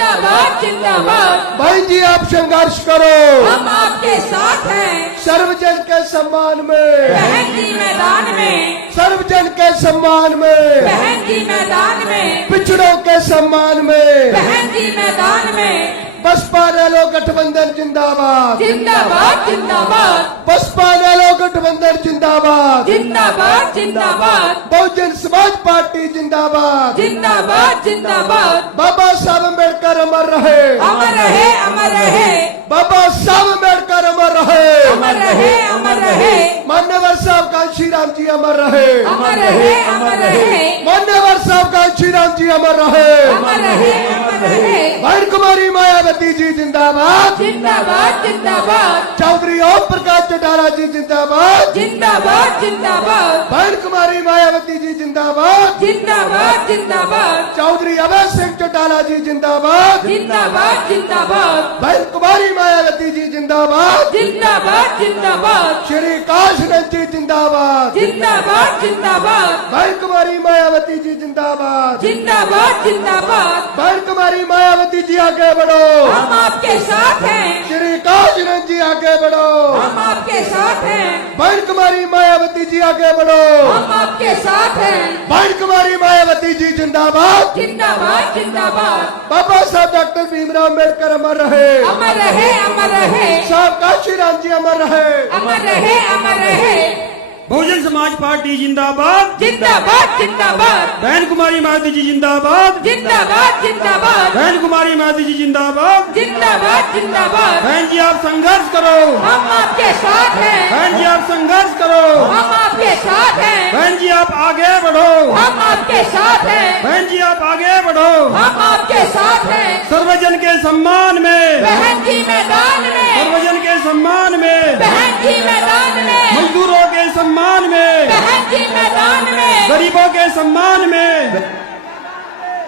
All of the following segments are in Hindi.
जिंदाबाद जिंदाबाद। भाई जी आप संघर्ष करो, हम आपके साथ हैं। सर्वजन के सम्मान में, बहन जी मैदान में, सर्वजन के सम्मान में, बहन जी मैदान में, पिछड़ों के सम्मान में, बहन जी मैदान में। बसपा नैलो गठबंधन जिंदाबाद, जिंदाबाद जिंदाबाद, बसपा नैलो गठबंधन जिंदाबाद, जिंदाबाद जिंदाबाद, बहुजन समाज पार्टी जिंदाबाद, जिंदाबाद जिंदाबाद। बाबा साहब अम्बेडकर अमर रहे, अमर रहे अमर रहे, बाबा साहब अम्बेडकर अमर रहे, अमर रहे अमर रहे, मान्यवर साहब कांशी राम जी अमर रहे, अमर रहे अमर रहे, मान्यवर साहब कांशी राम जी अमर रहे, अमर रहे अमर रहे। भाई कुमारी मायावती जी जिंदाबाद, जिंदाबाद जिंदाबाद, चौधरी ओम प्रकाश चौटाला जी जिंदाबाद, जिंदाबाद जिंदाबाद, भाई कुमारी मायावती जी जिंदाबाद, जिंदाबाद जिंदाबाद, चौधरी अभय सिंह चौटाला जी जिंदाबाद, जिंदाबाद जिंदाबाद, भाई कुमारी मायावती जी जिंदाबाद, जिंदाबाद जिंदाबाद, श्री काशरंग जी जिंदाबाद, जिंदाबाद जिंदाबाद, भाई कुमारी मायावती जी जिंदाबाद, जिंदाबाद जिंदाबाद। भाई कुमारी मायावती जी आगे बढ़ो, हम आपके साथ हैं, श्री काशरंग जी आगे बढ़ो, हम आपके साथ हैं, भाई कुमारी मायावती जी आगे बढ़ो, हम आपके साथ हैं। भाई कुमारी मायावती जी जिंदाबाद, जिंदाबाद जिंदाबाद, बाबा साहब डॉक्टर भीमराव अम्बेडकर अमर रहे, अमर रहे अमर रहे, साहब काशी राम जी अमर रहे, अमर रहे अमर रहे। बहुजन समाज पार्टी जिंदाबाद, जिंदाबाद जिंदाबाद, बहन कुमारी मायावती जी जिंदाबाद, जिंदाबाद जिंदाबाद, बहन कुमारी मायावती जी जिंदाबाद। जिंदाबाद जिंदाबाद। बहन जी आप संघर्ष करो, हम आपके साथ हैं, बहन जी आप संघर्ष करो, हम आपके साथ हैं, बहन जी आप आगे बढ़ो, हम आपके साथ हैं, बहन जी आप आगे बढ़ो। हम आपके साथ हैं। सर्वजन के सम्मान में, बहन जी मैदान में, सर्वजन के सम्मान में, बहन जी मैदान में, मजदूरों के सम्मान में, बहन जी मैदान में, गरीबों के सम्मान में,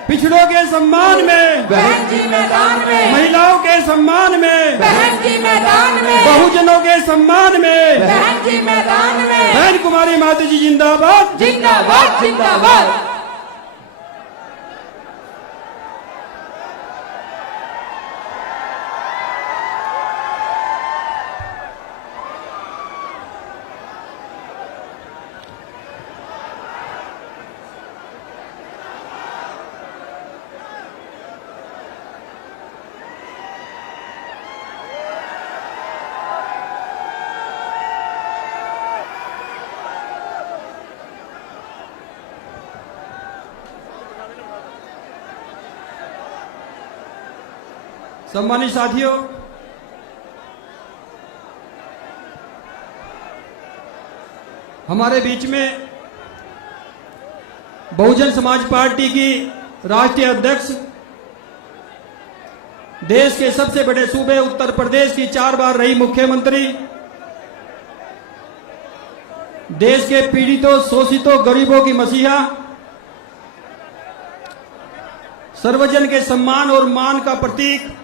पिछड़ों के सम्मान में, बहन जी मैदान में, महिलाओं के सम्मान में, बहन जी मैदान में, बहुजनों के सम्मान में, बहन जी मैदान में। बहन कुमारी मायावती जी जिंदाबाद। जिंदाबाद जिंदाबाद। सम्मानित साथियों, हमारे बीच में बहुजन समाज पार्टी की राष्ट्रीय अध्यक्ष, देश के सबसे बड़े सूबे उत्तर प्रदेश की 4 बार रही मुख्यमंत्री, देश के पीड़ितों, शोषितों, गरीबों की मसीहा, सर्वजन के सम्मान और मान का प्रतीक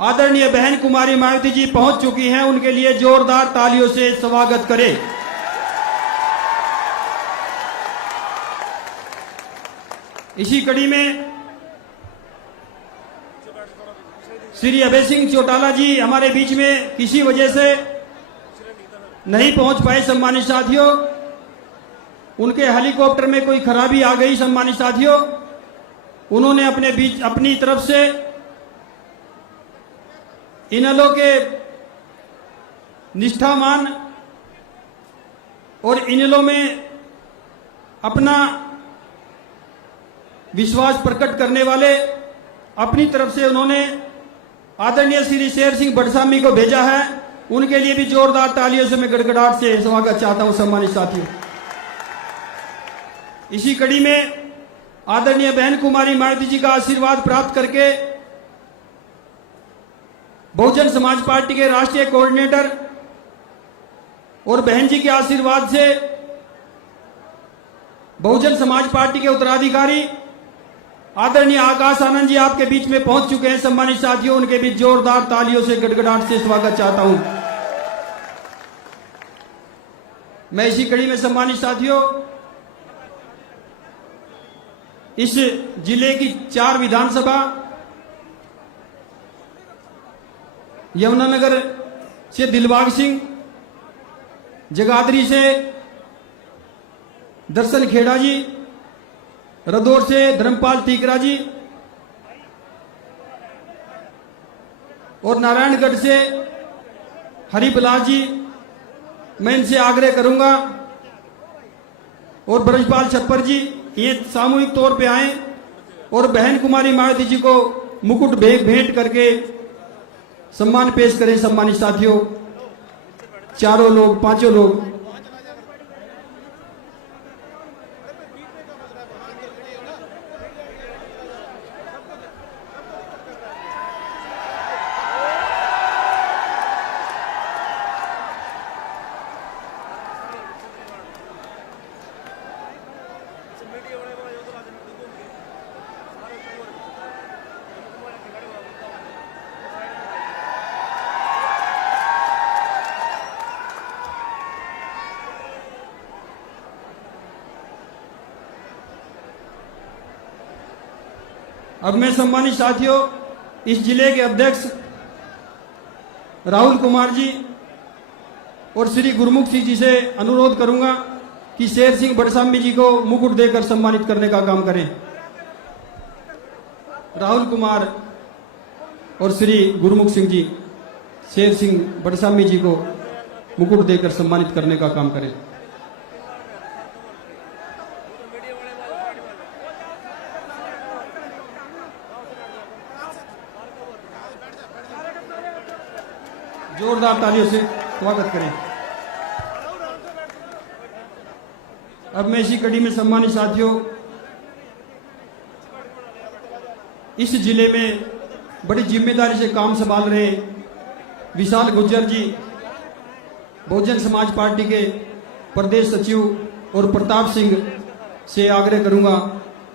आदरणीय बहन कुमारी मायावती जी पहुंच चुकी हैं। उनके लिए जोरदार तालियों से स्वागत करें। इसी कड़ी में श्री अभय सिंह चौटाला जी हमारे बीच में किसी वजह से नहीं पहुंच पाए। सम्मानित साथियों, उनके हेलीकॉप्टर में कोई खराबी आ गई। सम्मानित साथियों, उन्होंने अपनी तरफ से इनेलो के निष्ठावान और इनेलो में अपना विश्वास प्रकट करने वाले अपनी तरफ से उन्होंने आदरणीय श्री शेर सिंह बड़सामी को भेजा है। उनके लिए भी जोरदार तालियों से मैं गड़गड़ाहट से स्वागत चाहता हूं। सम्मानित साथियों, इसी कड़ी में आदरणीय बहन कुमारी मायावती जी का आशीर्वाद प्राप्त करके बहुजन समाज पार्टी के राष्ट्रीय कोऑर्डिनेटर और बहन जी के आशीर्वाद से बहुजन समाज पार्टी के उत्तराधिकारी आदरणीय आकाश आनंद जी आपके बीच में पहुंच चुके हैं। सम्मानित साथियों, उनके बीच जोरदार तालियों से गड़गड़ाहट से स्वागत चाहता हूं। मैं इसी कड़ी में सम्मानित साथियों इस जिले की 4 विधानसभा, यमुनानगर से दिलबाग सिंह, जगाधरी से दर्शन खेड़ा जी, रदौर से धर्मपाल टीकरा जी और नारायणगढ़ से हरिबिलास जी। मैं इनसे आग्रह करूंगा और ब्रजपाल छप्पर जी ये सामूहिक तौर पे आए और बहन कुमारी मायावती जी को मुकुट भेंट करके सम्मान पेश करें। सम्मानित साथियों, चारों लोग, पांचों लोग। अब मैं सम्मानित साथियों इस जिले के अध्यक्ष राहुल कुमार जी और श्री गुरमुख सिंह जी से अनुरोध करूंगा कि शेर सिंह बड़सामी जी को मुकुट देकर सम्मानित करने का काम करें। राहुल कुमार और श्री गुरमुख सिंह जी शेर सिंह बड़सामी जी को मुकुट देकर सम्मानित करने का काम करें। जोरदार तालियों से स्वागत करें। अब मैं इसी कड़ी में सम्मानित साथियों इस जिले में बड़ी जिम्मेदारी से काम संभाल रहे विशाल गुर्जर जी, बहुजन समाज पार्टी के प्रदेश सचिव और प्रताप सिंह से आग्रह करूंगा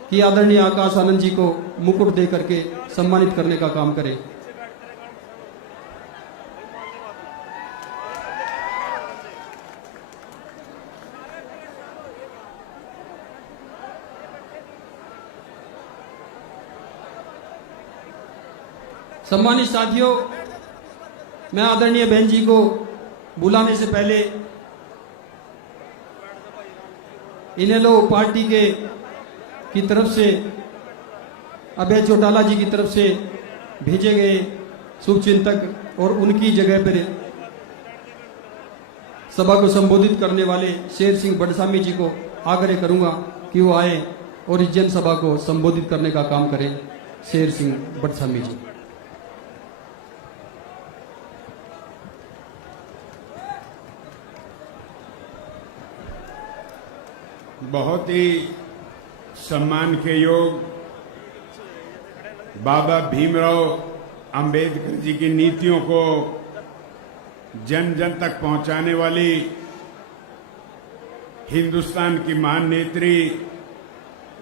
कि आदरणीय आकाश आनंद जी को मुकुट दे करके सम्मानित करने का काम करें। सम्मानित साथियों, मैं आदरणीय बहन जी को बुलाने से पहले इनेलो पार्टी की तरफ से अभय चौटाला जी की तरफ से भेजे गए शुभचिंतक और उनकी जगह पर सभा को संबोधित करने वाले शेर सिंह बड़सामी जी को आग्रह करूंगा कि वो आए और इस जनसभा को संबोधित करने का काम करें। शेर सिंह बड़सामी जी। बहुत ही सम्मान के योग बाबा भीमराव अंबेडकर जी की नीतियों को जन जन तक पहुंचाने वाली हिंदुस्तान की महान नेत्री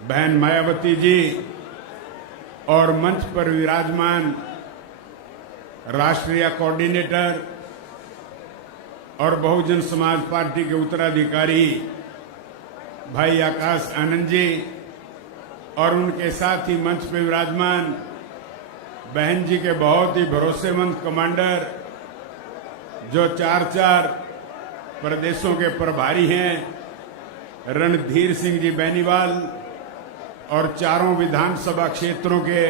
बहन मायावती जी और मंच पर विराजमान राष्ट्रीय कोऑर्डिनेटर और बहुजन समाज पार्टी के उत्तराधिकारी भाई आकाश आनंद जी और उनके साथ ही मंच पर विराजमान बहन जी के बहुत ही भरोसेमंद कमांडर जो 4 प्रदेशों के प्रभारी हैं, रणधीर सिंह जी बेनीवाल और 4 विधानसभा क्षेत्रों के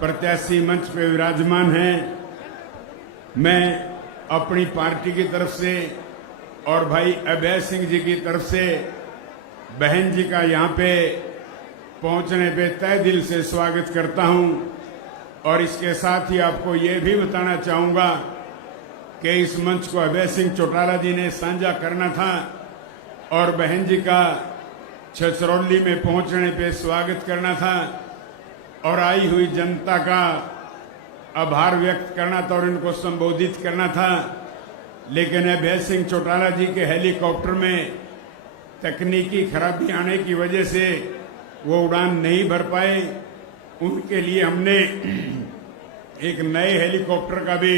प्रत्याशी मंच पे विराजमान हैं। मैं अपनी पार्टी की तरफ से और भाई अभय सिंह जी की तरफ से बहन जी का यहाँ पे पहुंचने पे तहे दिल से स्वागत करता हूं और इसके साथ ही आपको ये भी बताना चाहूंगा कि इस मंच को अभय सिंह चौटाला जी ने साझा करना था और बहन जी का छछरौली में पहुंचने पे स्वागत करना था और आई हुई जनता का आभार व्यक्त करना था और इनको संबोधित करना था। लेकिन अभय सिंह चौटाला जी के हेलीकॉप्टर में तकनीकी खराबी आने की वजह से वो उड़ान नहीं भर पाए। उनके लिए हमने एक नए हेलीकॉप्टर का भी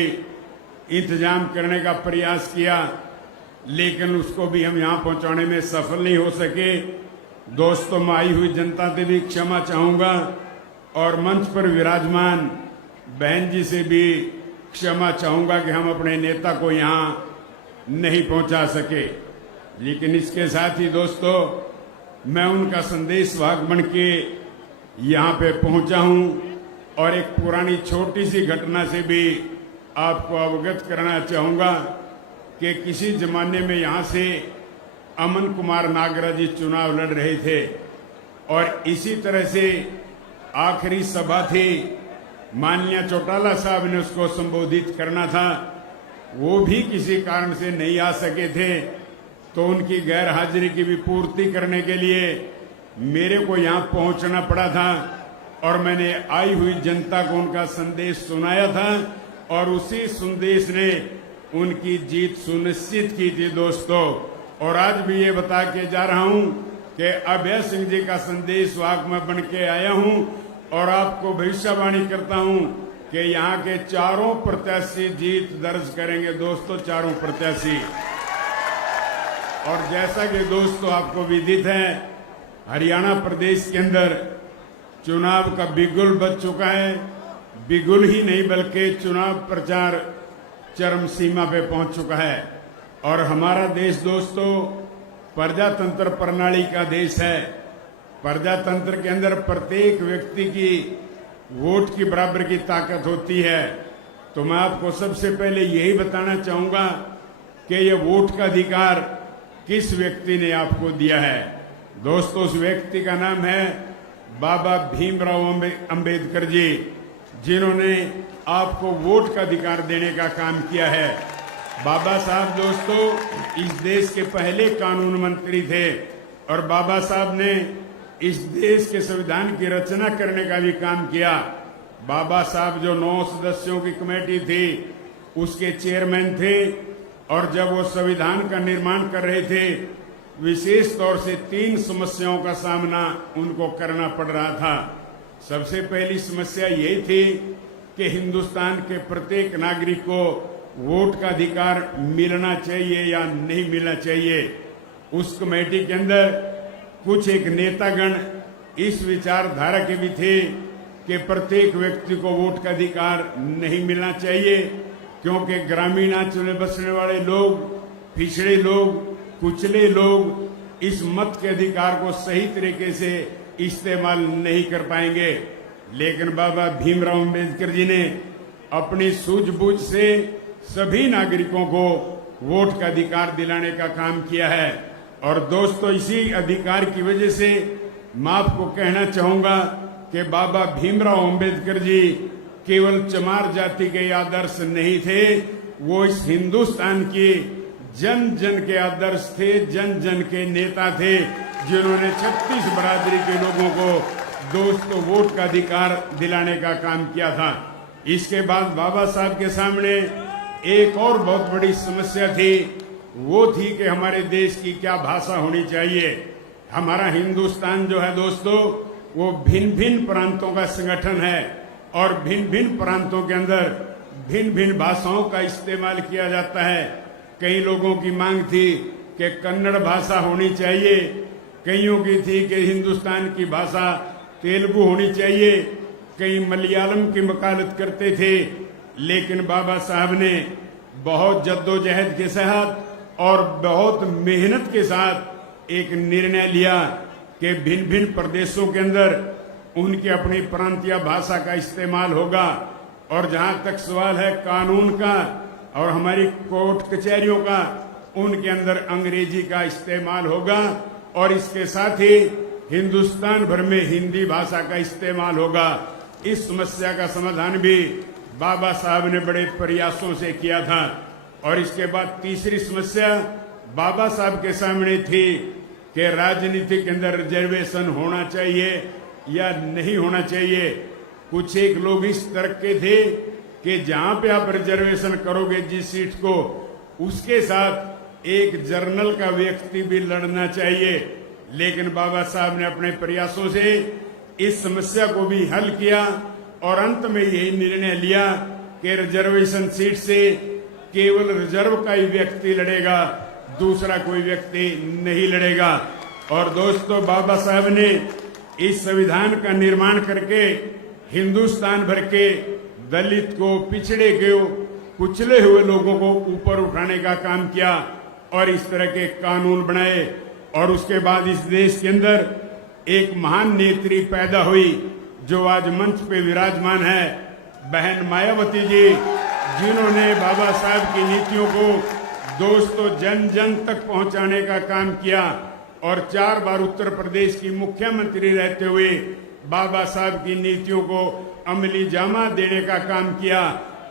इंतजाम करने का प्रयास किया, लेकिन उसको भी हम यहाँ पहुँचाने में सफल नहीं हो सके। दोस्तों, मैं आई हुई जनता से भी क्षमा चाहूंगा और मंच पर विराजमान बहन जी से भी क्षमा चाहूंगा कि हम अपने नेता को यहां नहीं पहुंचा सके। लेकिन इसके साथ ही दोस्तों, मैं उनका संदेश वाहक बन के यहां पे पहुंचा हूं और एक पुरानी छोटी सी घटना से भी आपको अवगत करना चाहूंगा कि किसी जमाने में यहां से अमन कुमार नागरा जी चुनाव लड़ रहे थे और इसी तरह से आखिरी सभा थी, माननीय चौटाला साहब ने उसको संबोधित करना था, वो भी किसी कारण से नहीं आ सके थे, तो उनकी गैर हाजिरी की भी पूर्ति करने के लिए मेरे को यहाँ पहुंचना पड़ा था और मैंने आई हुई जनता को उनका संदेश सुनाया था और उसी संदेश ने उनकी जीत सुनिश्चित की थी दोस्तों। और आज भी ये बता के जा रहा हूं कि अभय सिंह जी का संदेश वाहक में बन के आया हूं और आपको भविष्यवाणी करता हूं कि यहाँ के चारों प्रत्याशी जीत दर्ज करेंगे दोस्तों, चारों प्रत्याशी। और जैसा कि दोस्तों आपको विदित है, हरियाणा प्रदेश के अंदर चुनाव का बिगुल बज चुका है। बिगुल ही नहीं बल्कि चुनाव प्रचार चरम सीमा पे पहुंच चुका है और हमारा देश दोस्तों प्रजातंत्र प्रणाली का देश है। प्रजातंत्र के अंदर प्रत्येक व्यक्ति की वोट की बराबर की ताकत होती है। तो मैं आपको सबसे पहले यही बताना चाहूंगा कि ये वोट का अधिकार किस व्यक्ति ने आपको दिया है। दोस्तों, उस व्यक्ति का नाम है बाबा भीमराव अंबेडकर जी, जिन्होंने आपको वोट का अधिकार देने का काम किया है। बाबा साहब दोस्तों इस देश के पहले कानून मंत्री थे और बाबा साहब ने इस देश के संविधान की रचना करने का भी काम किया। बाबा साहब जो 9 सदस्यों की कमेटी थी उसके चेयरमैन थे और जब वो संविधान का निर्माण कर रहे थे, विशेष तौर से 3 समस्याओं का सामना उनको करना पड़ रहा था। सबसे पहली समस्या यही थी कि हिंदुस्तान के प्रत्येक नागरिक को वोट का अधिकार मिलना चाहिए या नहीं मिलना चाहिए। उस कमेटी के अंदर कुछ एक नेतागण इस विचारधारा के भी थे कि प्रत्येक व्यक्ति को वोट का अधिकार नहीं मिलना चाहिए, क्योंकि ग्रामीणांचल में बसने वाले लोग, पिछड़े लोग, कुचले लोग इस मत के अधिकार को सही तरीके से इस्तेमाल नहीं कर पाएंगे। लेकिन बाबा भीमराव अंबेडकर जी ने अपनी सूझबूझ से सभी नागरिकों को वोट का अधिकार दिलाने का काम किया है। और दोस्तों, इसी अधिकार की वजह से मैं आपको कहना चाहूंगा कि बाबा भीमराव अंबेडकर जी केवल चमार जाति के आदर्श नहीं थे, वो इस हिंदुस्तान की जन जन के आदर्श थे, जन जन के नेता थे, जिन्होंने 36 बरादरी के लोगों को दोस्तों वोट का अधिकार दिलाने का काम किया था। इसके बाद बाबा साहब के सामने एक और बहुत बड़ी समस्या थी, वो थी कि हमारे देश की क्या भाषा होनी चाहिए। हमारा हिंदुस्तान जो है दोस्तों वो भिन्न भिन्न प्रांतों का संगठन है और भिन्न भिन्न प्रांतों के अंदर भिन्न भिन्न भाषाओं का इस्तेमाल किया जाता है। कई लोगों की मांग थी कि कन्नड़ भाषा होनी चाहिए, कईयों की थी कि हिंदुस्तान की भाषा तेलुगु होनी चाहिए, कई मलयालम की वकालत करते थे। लेकिन बाबा साहब ने बहुत जद्दोजहद के साथ और बहुत मेहनत के साथ एक निर्णय लिया कि भिन्न भिन्न प्रदेशों के अंदर उनकी अपनी प्रांतीय भाषा का इस्तेमाल होगा। और जहां तक सवाल है कानून का और हमारी कोर्ट कचहरियों का, उनके अंदर अंग्रेजी का इस्तेमाल होगा और इसके साथ ही हिंदुस्तान भर में हिंदी भाषा का इस्तेमाल होगा। इस समस्या का समाधान भी बाबा साहब ने बड़े प्रयासों से किया था। और इसके बाद तीसरी समस्या बाबा साहब के सामने थी कि राजनीति के अंदर रिजर्वेशन होना चाहिए या नहीं होना चाहिए। कुछ एक लोग इस तरह के थे कि जहां पे आप रिजर्वेशन करोगे जिस सीट को, उसके साथ एक जर्नल का व्यक्ति भी लड़ना चाहिए। लेकिन बाबा साहब ने अपने प्रयासों से इस समस्या को भी हल किया और अंत में यही निर्णय लिया कि रिजर्वेशन सीट से केवल रिजर्व का ही व्यक्ति लड़ेगा, दूसरा कोई व्यक्ति नहीं लड़ेगा। और दोस्तों, बाबा साहब ने इस संविधान का निर्माण करके हिंदुस्तान भर के दलित को, पिछड़े को, कुचले हुए लोगों को ऊपर उठाने का काम किया और इस तरह के कानून बनाए। और उसके बाद इस देश के अंदर एक महान नेत्री पैदा हुई जो आज मंच पे विराजमान है, बहन मायावती जी, जिन्होंने बाबा साहब की नीतियों को दोस्तों जन जन तक पहुंचाने का काम किया और 4 बार उत्तर प्रदेश की मुख्यमंत्री रहते हुए बाबा साहब की नीतियों को अमली जामा देने का काम किया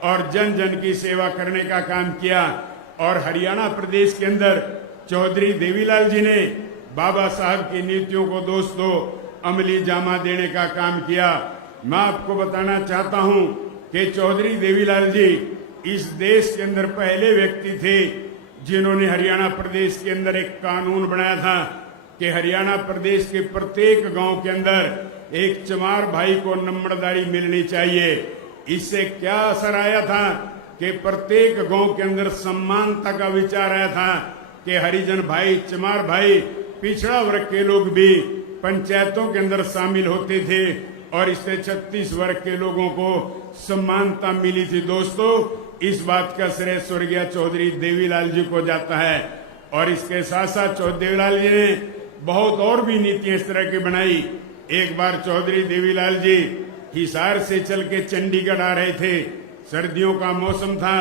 और जन जन की सेवा करने का काम किया। और हरियाणा प्रदेश के अंदर चौधरी देवीलाल जी ने बाबा साहब की नीतियों को दोस्तों अमली जामा देने का काम किया। मैं आपको बताना चाहता हूं कि चौधरी देवीलाल जी इस देश के अंदर पहले व्यक्ति थे जिन्होंने हरियाणा प्रदेश के अंदर एक कानून बनाया था कि हरियाणा प्रदेश के प्रत्येक गांव के अंदर एक चमार भाई को नंबरदारी मिलनी चाहिए। इससे क्या असर आया था कि प्रत्येक गांव के अंदर समानता का विचार आया था कि हरिजन भाई, चमार भाई, पिछड़ा वर्ग के लोग भी पंचायतों के अंदर शामिल होते थे और इससे 36 वर्ग के लोगों को समानता मिली थी। दोस्तों, इस बात का श्रेय स्वर्गीय चौधरी देवीलाल जी को जाता है। और इसके साथ साथ चौधरी देवीलाल जी ने बहुत और भी नीतियां इस तरह की बनाई। एक बार चौधरी देवीलाल जी हिसार से चल के चंडीगढ़ आ रहे थे, सर्दियों का मौसम था,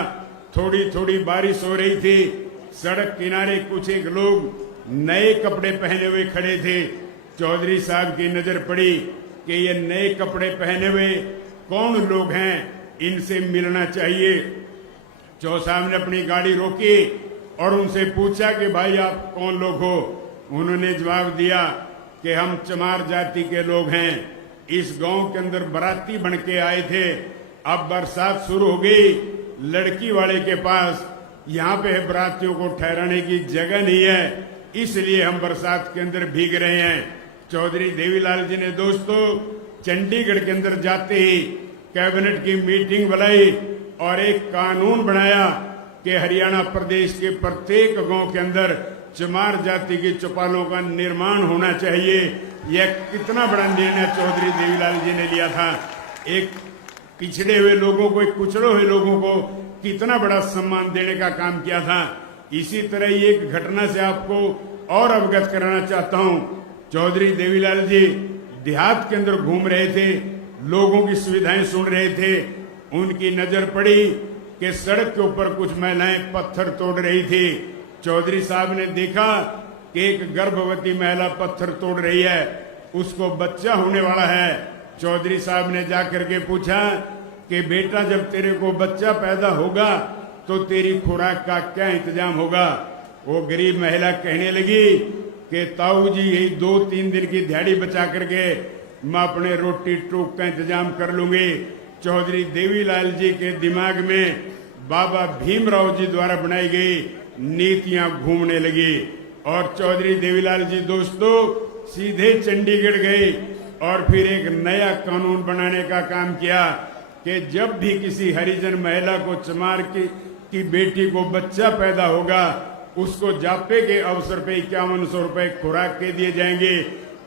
थोड़ी थोड़ी बारिश हो रही थी। सड़क किनारे कुछ एक लोग नए कपड़े पहने हुए खड़े थे। चौधरी साहब की नजर पड़ी कि ये नए कपड़े पहने हुए कौन लोग हैं, इनसे मिलना चाहिए। चौ साहब ने अपनी गाड़ी रोकी और उनसे पूछा कि भाई आप कौन लोग हो। उन्होंने जवाब दिया कि हम चमार जाति के लोग हैं, इस गांव के अंदर बराती बन के आए थे। अब बरसात शुरू हो गई, लड़की वाले के पास यहाँ पे बरातियों को ठहराने की जगह नहीं है, इसलिए हम बरसात के अंदर भीग रहे हैं। चौधरी देवीलाल जी ने दोस्तों चंडीगढ़ के अंदर जाते ही कैबिनेट की मीटिंग बुलाई और एक कानून बनाया कि हरियाणा प्रदेश के प्रत्येक गांव के अंदर चमार जाति की चौपालों का निर्माण होना चाहिए। यह कितना बड़ा निर्णय चौधरी देवीलाल जी ने लिया था। एक पिछड़े हुए लोगों को, एक कुचड़े हुए लोगों को कितना बड़ा सम्मान देने का काम किया था। इसी तरह ही एक घटना से आपको और अवगत कराना चाहता हूं। चौधरी देवीलाल जी देहात के अंदर घूम रहे थे, लोगों की सुविधाएं सुन रहे थे। उनकी नजर पड़ी कि सड़क के ऊपर कुछ महिलाएं पत्थर तोड़ रही थी। चौधरी साहब ने देखा कि एक गर्भवती महिला पत्थर तोड़ रही है, उसको बच्चा होने वाला है। चौधरी साहब ने जाकर के पूछा कि बेटा, जब तेरे को बच्चा पैदा होगा तो तेरी खुराक का क्या इंतजाम होगा। वो गरीब महिला कहने लगी कि ताऊ जी, यही 2-3 दिन की दिहाड़ी बचा करके मैं अपने रोटी टूक का इंतजाम कर लूंगी। चौधरी देवीलाल जी के दिमाग में बाबा भीमराव जी द्वारा बनाई गई नीतियां घूमने लगी और चौधरी देवीलाल जी दोस्तों सीधे चंडीगढ़ गए और फिर एक नया कानून बनाने का काम किया कि जब भी किसी हरिजन महिला को, चमार की बेटी को बच्चा पैदा होगा, उसको जापे के अवसर पे 5100 रुपए खुराक के दिए जाएंगे।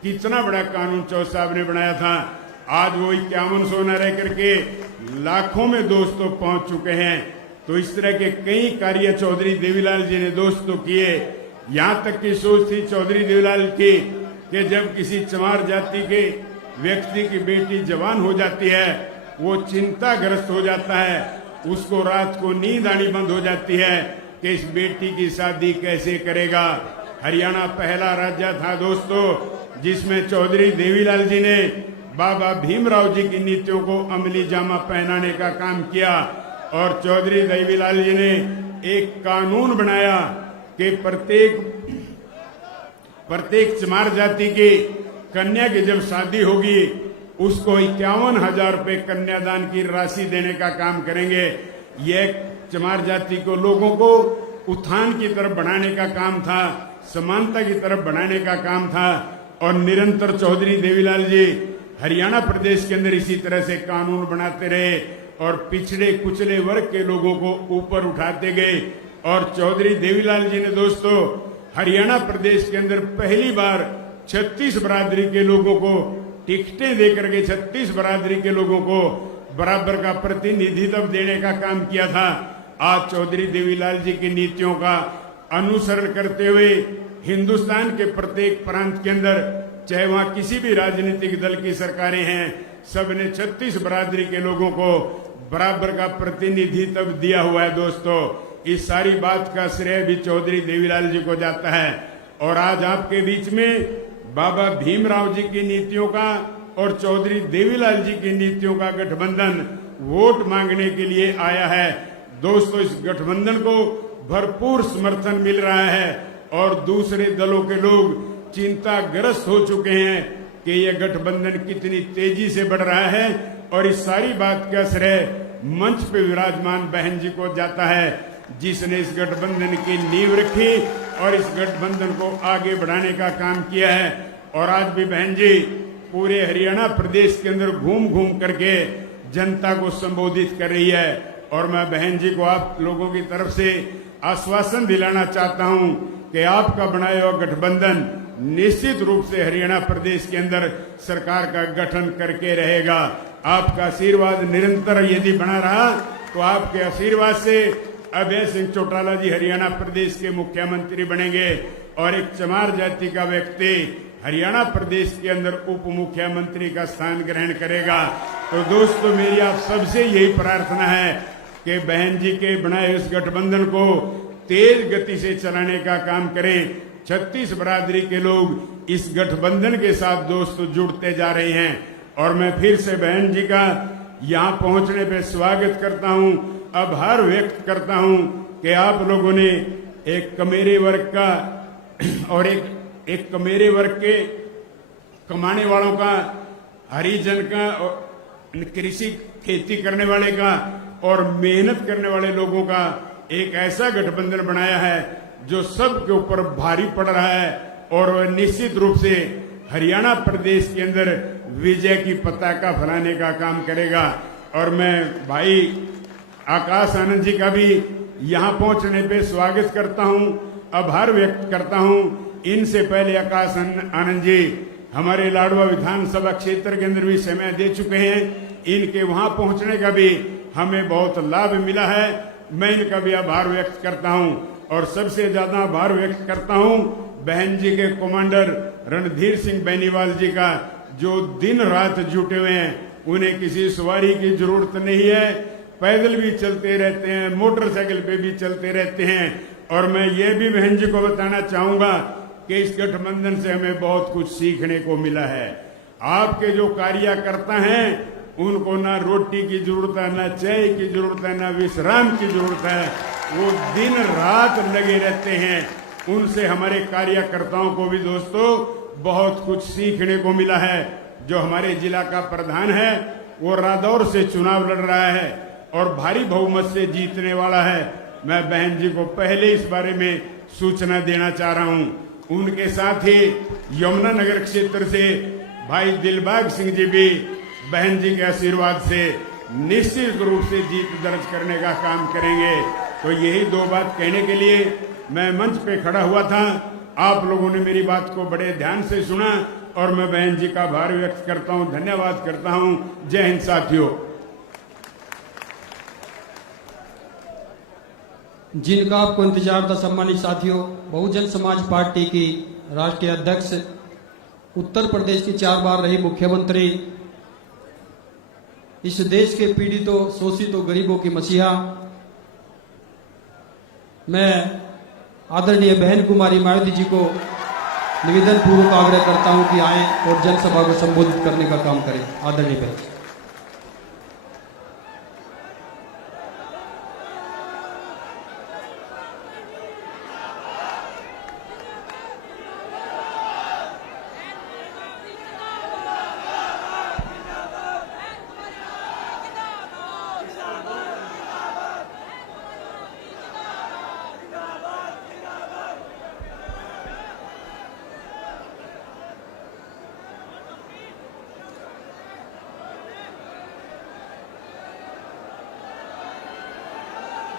कितना बड़ा कानून चौ साहब ने बनाया था। आज वो 5100 न रह करके लाखों में दोस्तों पहुंच चुके हैं। तो इस तरह के कई कार्य चौधरी देवीलाल जी ने दोस्तों किए। यहाँ तक की सोच थी चौधरी देवीलाल की कि जब किसी चमार जाति के व्यक्ति की बेटी जवान हो जाती है, वो चिंताग्रस्त हो जाता है, उसको रात को नींद आनी बंद हो जाती है कि इस बेटी की शादी कैसे करेगा। हरियाणा पहला राज्य था दोस्तों जिसमें चौधरी देवीलाल जी ने बाबा भीमराव जी की नीतियों को अमली जामा पहनाने का काम किया और चौधरी देवीलाल जी ने एक कानून बनाया कि प्रत्येक चमार जाति की कन्या की जब शादी होगी उसको 51,000 रुपए कन्यादान की राशि देने का काम करेंगे। यह चमार जाति को, लोगों को उत्थान की तरफ बढ़ाने का काम था, समानता की तरफ बढ़ाने का काम था। और निरंतर चौधरी देवीलाल जी हरियाणा प्रदेश के अंदर इसी तरह से कानून बनाते रहे और पिछड़े कुचले वर्ग के लोगों को ऊपर उठाते गए। और चौधरी देवीलाल जी ने दोस्तों हरियाणा प्रदेश के अंदर पहली बार 36 बरादरी के लोगों को टिकटें देकर के 36 बरादरी के लोगों को बराबर का प्रतिनिधित्व देने का काम किया था। आज चौधरी देवीलाल जी की नीतियों का अनुसरण करते हुए हिंदुस्तान के प्रत्येक प्रांत के अंदर, चाहे वहां किसी भी राजनीतिक दल की सरकारें हैं, सबने 36 बरादरी के लोगों को बराबर का प्रतिनिधित्व दिया हुआ है। दोस्तों, इस सारी बात का श्रेय भी चौधरी देवीलाल जी को जाता है। और आज आपके बीच में बाबा भीमराव जी की नीतियों का और चौधरी देवीलाल जी की नीतियों का गठबंधन वोट मांगने के लिए आया है। दोस्तों, इस गठबंधन को भरपूर समर्थन मिल रहा है और दूसरे दलों के लोग चिंताग्रस्त हो चुके हैं कि यह गठबंधन कितनी तेजी से बढ़ रहा है। और इस सारी बात का श्रेय मंच पे विराजमान बहन जी को जाता है, जिसने इस गठबंधन की नींव रखी और इस गठबंधन को आगे बढ़ाने का काम किया है। और आज भी बहन जी पूरे हरियाणा प्रदेश के अंदर घूम घूम करके जनता को संबोधित कर रही है। और मैं बहन जी को आप लोगों की तरफ से आश्वासन दिलाना चाहता हूं कि आपका बनाया हुआ गठबंधन निश्चित रूप से हरियाणा प्रदेश के अंदर सरकार का गठन करके रहेगा। आपका आशीर्वाद निरंतर यदि बना रहा तो आपके आशीर्वाद से अभय सिंह चौटाला जी हरियाणा प्रदेश के मुख्यमंत्री बनेंगे और एक चमार जाति का व्यक्ति हरियाणा प्रदेश के अंदर उप मुख्यमंत्री का स्थान ग्रहण करेगा। तो दोस्तों, मेरी आप सबसे यही प्रार्थना है कि बहन जी के बनाए इस गठबंधन को तेज गति से चलाने का काम करें। 36 बरादरी के लोग इस गठबंधन के साथ दोस्तों जुड़ते जा रहे हैं। और मैं फिर से बहन जी का यहाँ पहुंचने पे स्वागत करता हूँ, आभार व्यक्त करता हूँ कि आप लोगों ने एक कमेरे वर्ग का और एक कमेरे वर्ग के कमाने वालों का, हरिजन का, कृषि खेती करने वाले का और मेहनत करने वाले लोगों का एक ऐसा गठबंधन बनाया है जो सबके ऊपर भारी पड़ रहा है और वह निश्चित रूप से हरियाणा प्रदेश के अंदर विजय की पताका फहराने का काम करेगा। और मैं भाई आकाश आनंद जी का भी यहाँ पहुंचने पे स्वागत करता हूँ, आभार व्यक्त करता हूँ। इनसे पहले आकाश आनंद जी हमारे लाडवा विधानसभा क्षेत्र के अंदर भी समय दे चुके हैं। इनके वहां पहुंचने का भी हमें बहुत लाभ मिला है। मैं इनका भी आभार व्यक्त करता हूं और सबसे ज्यादा आभार व्यक्त करता हूं बहन जी के कमांडर रणधीर सिंह बेनीवाल जी का, जो दिन रात जुटे हुए हैं। उन्हें किसी सवारी की जरूरत नहीं है, पैदल भी चलते रहते हैं, मोटरसाइकिल पे भी चलते रहते हैं। और मैं ये भी बहन जी को बताना चाहूंगा कि इस गठबंधन से हमें बहुत कुछ सीखने को मिला है। आपके जो कार्यकर्ता हैं उनको ना रोटी की जरूरत है, ना चाय की जरूरत है, ना विश्राम की जरूरत है, वो दिन रात लगे रहते हैं। उनसे हमारे कार्यकर्ताओं को भी दोस्तों बहुत कुछ सीखने को मिला है। जो हमारे जिला का प्रधान है वो रादौर से चुनाव लड़ रहा है और भारी बहुमत से जीतने वाला है। मैं बहन जी को पहले इस बारे में सूचना देना चाह रहा हूं। उनके साथ ही यमुनानगर क्षेत्र से भाई दिलबाग सिंह जी भी बहन जी के आशीर्वाद से निश्चित रूप से जीत दर्ज करने का काम करेंगे। तो यही दो बात कहने के लिए मैं मंच पे खड़ा हुआ था। आप लोगों ने मेरी बात को बड़े ध्यान से सुना और मैं बहन जी का आभार व्यक्त करता हूं, धन्यवाद करता हूं। जय हिंद साथियों। जिनका आपको इंतजार था सम्मानित साथियों, बहुजन समाज पार्टी की राष्ट्रीय अध्यक्ष, उत्तर प्रदेश की 4 बार रही मुख्यमंत्री, इस देश के पीड़ितों शोषितों गरीबों की मसीहा, मैं आदरणीय बहन कुमारी मायावती जी को निवेदन पूर्वक आग्रह करता हूं कि आए और जनसभा को संबोधित करने का काम करें। आदरणीय बहन।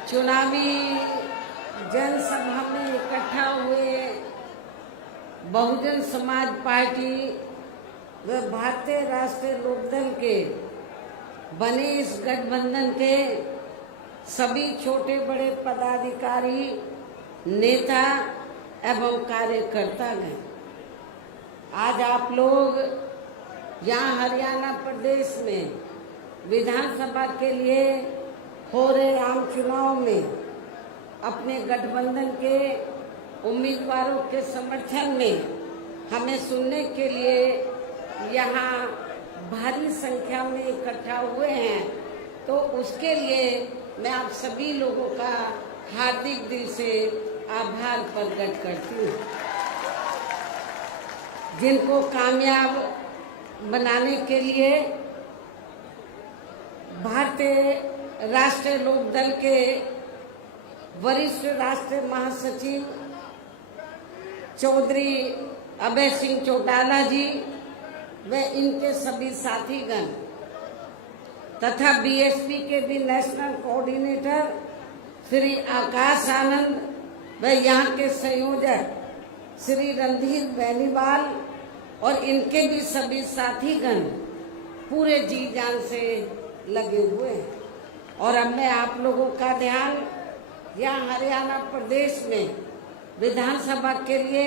चुनावी जनसभा में इकट्ठा हुए बहुजन समाज पार्टी व भारतीय राष्ट्रीय लोकदल के बने इस गठबंधन के सभी छोटे बड़े पदाधिकारी, नेता एवं कार्यकर्ता गए। आज आप लोग यहाँ हरियाणा प्रदेश में विधानसभा के लिए हो रहे आम चुनाव में अपने गठबंधन के उम्मीदवारों के समर्थन में हमें सुनने के लिए यहाँ भारी संख्या में इकट्ठा हुए हैं, तो उसके लिए मैं आप सभी लोगों का हार्दिक दिल से आभार प्रकट करती हूँ, जिनको कामयाब बनाने के लिए भारतीय राष्ट्रीय लोकदल के वरिष्ठ राष्ट्रीय महासचिव चौधरी अभय सिंह चौटाला जी व इनके सभी साथीगण तथा बीएसपी के भी नेशनल कोऑर्डिनेटर श्री आकाश आनंद व यहाँ के संयोजक श्री रणधीर बेनीवाल और इनके भी सभी साथीगण पूरे जी जान से लगे हुए हैं। और अब मैं आप लोगों का ध्यान यहाँ हरियाणा प्रदेश में विधानसभा के लिए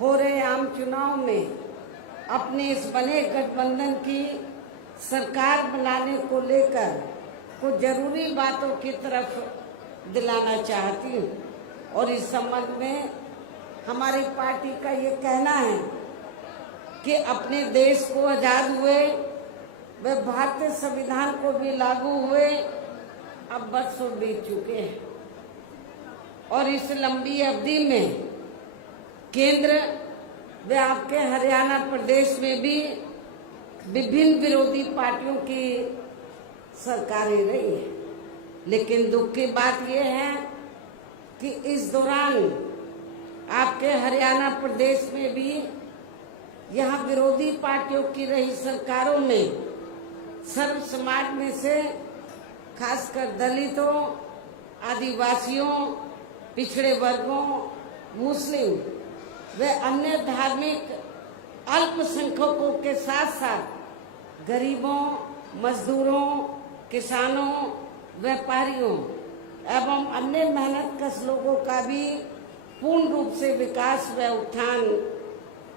हो रहे आम चुनाव में अपने इस बने गठबंधन की सरकार बनाने को लेकर कुछ जरूरी बातों की तरफ दिलाना चाहती हूँ। और इस संबंध में हमारी पार्टी का ये कहना है कि अपने देश को आजाद हुए व भारतीय संविधान को भी लागू हुए अब बरसों बीत चुके हैं, और इस लंबी अवधि में केंद्र व आपके हरियाणा प्रदेश में भी विभिन्न विरोधी पार्टियों की सरकारें रही है। लेकिन दुख की बात यह है कि इस दौरान आपके हरियाणा प्रदेश में भी यहाँ विरोधी पार्टियों की रही सरकारों में सर्व समाज में से खासकर दलितों, आदिवासियों, पिछड़े वर्गों, मुस्लिम व अन्य धार्मिक अल्पसंख्यकों के साथ साथ गरीबों, मजदूरों, किसानों, व्यापारियों एवं अन्य मेहनतकश लोगों का भी पूर्ण रूप से विकास व उत्थान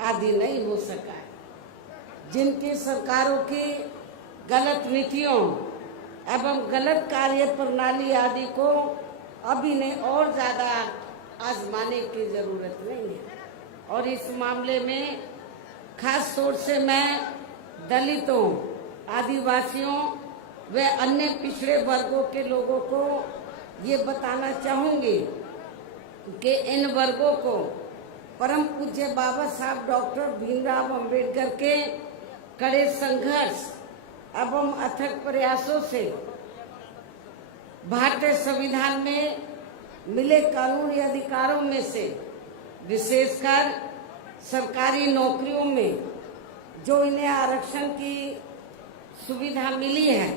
आदि नहीं हो सका है। जिनकी सरकारों की गलत नीतियों एवं गलत कार्य प्रणाली आदि को अभी ने और ज्यादा आजमाने की जरूरत नहीं है। और इस मामले में खास तौर से मैं दलितों, आदिवासियों व अन्य पिछड़े वर्गों के लोगों को ये बताना चाहूंगी कि इन वर्गों को परम पूज्य बाबा साहब डॉक्टर भीमराव अंबेडकर के कड़े संघर्ष एवं अथक प्रयासों से भारतीय संविधान में मिले कानूनी अधिकारों में से विशेषकर सरकारी नौकरियों में जो इन्हें आरक्षण की सुविधा मिली है,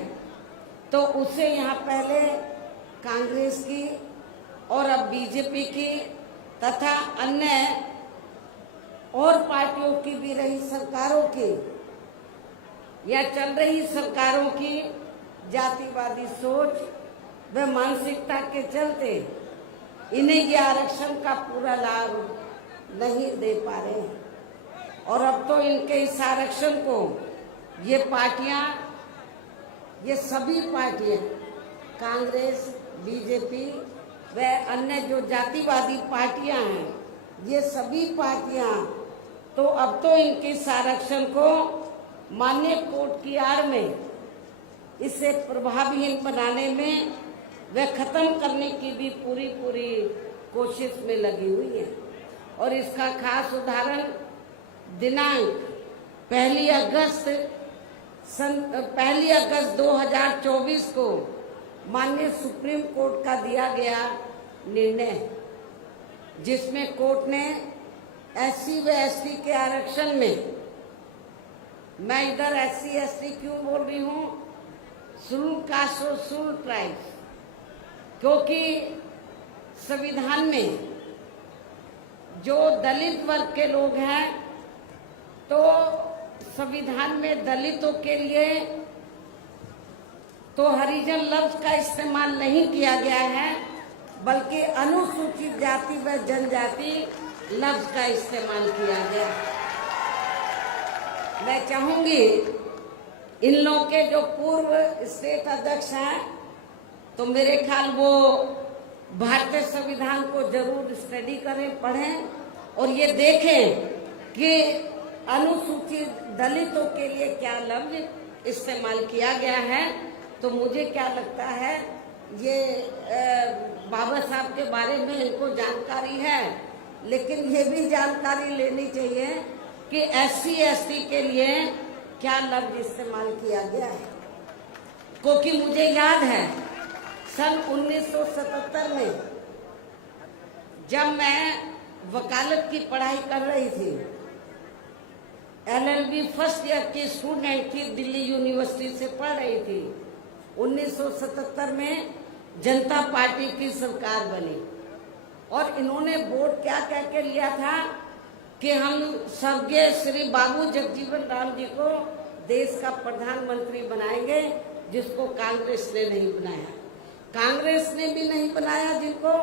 तो उसे यहाँ पहले कांग्रेस की और अब बीजेपी की तथा अन्य और पार्टियों की भी रही सरकारों की या चल रही सरकारों की जातिवादी सोच व मानसिकता के चलते इन्हें ये आरक्षण का पूरा लाभ नहीं दे पा रहे हैं। और अब तो इनके इस आरक्षण को ये पार्टियां, ये सभी पार्टियां, कांग्रेस, बीजेपी व अन्य जो जातिवादी पार्टियां हैं, ये सभी पार्टियां तो अब तो इनके इस आरक्षण को मान्य कोर्ट की आड़ में इसे प्रभावहीन बनाने में व खत्म करने की भी पूरी कोशिश में लगी हुई है। और इसका खास उदाहरण दिनांक 1 अगस्त 2024 को माननीय सुप्रीम कोर्ट का दिया गया निर्णय, जिसमें कोर्ट ने एससी व एसटी के आरक्षण में, मैं इधर एससी एसटी क्यों बोल रही हूँ, शेड्यूल कास्ट और शेड्यूल ट्राइब्स, क्योंकि संविधान में जो दलित वर्ग के लोग हैं, तो संविधान में दलितों के लिए तो हरिजन लफ्ज का इस्तेमाल नहीं किया गया है, बल्कि अनुसूचित जाति व जनजाति लफ्ज का इस्तेमाल किया गया। मैं चाहूंगी इन लोगों के जो पूर्व स्टेट अध्यक्ष हैं, तो मेरे ख्याल वो भारतीय संविधान को जरूर स्टडी करें, पढ़ें और ये देखें कि अनुसूचित दलितों के लिए क्या लफ्ज इस्तेमाल किया गया है। तो मुझे क्या लगता है, ये बाबा साहब के बारे में इनको जानकारी है, लेकिन ये भी जानकारी लेनी चाहिए कि SC ST के लिए क्या लफ्ज इस्तेमाल किया गया है। क्योंकि मुझे याद है सन 1977 में जब मैं वकालत की पढ़ाई कर रही थी, LLB फर्स्ट ईयर की स्टूडेंट थी, दिल्ली यूनिवर्सिटी से पढ़ रही थी। 1977 में जनता पार्टी की सरकार बनी और इन्होंने वोट क्या कह के लिया था कि हम स्वर्गीय श्री बाबू जगजीवन राम जी को देश का प्रधानमंत्री बनाएंगे, जिसको कांग्रेस ने नहीं बनाया। कांग्रेस ने भी नहीं बनाया जिनको,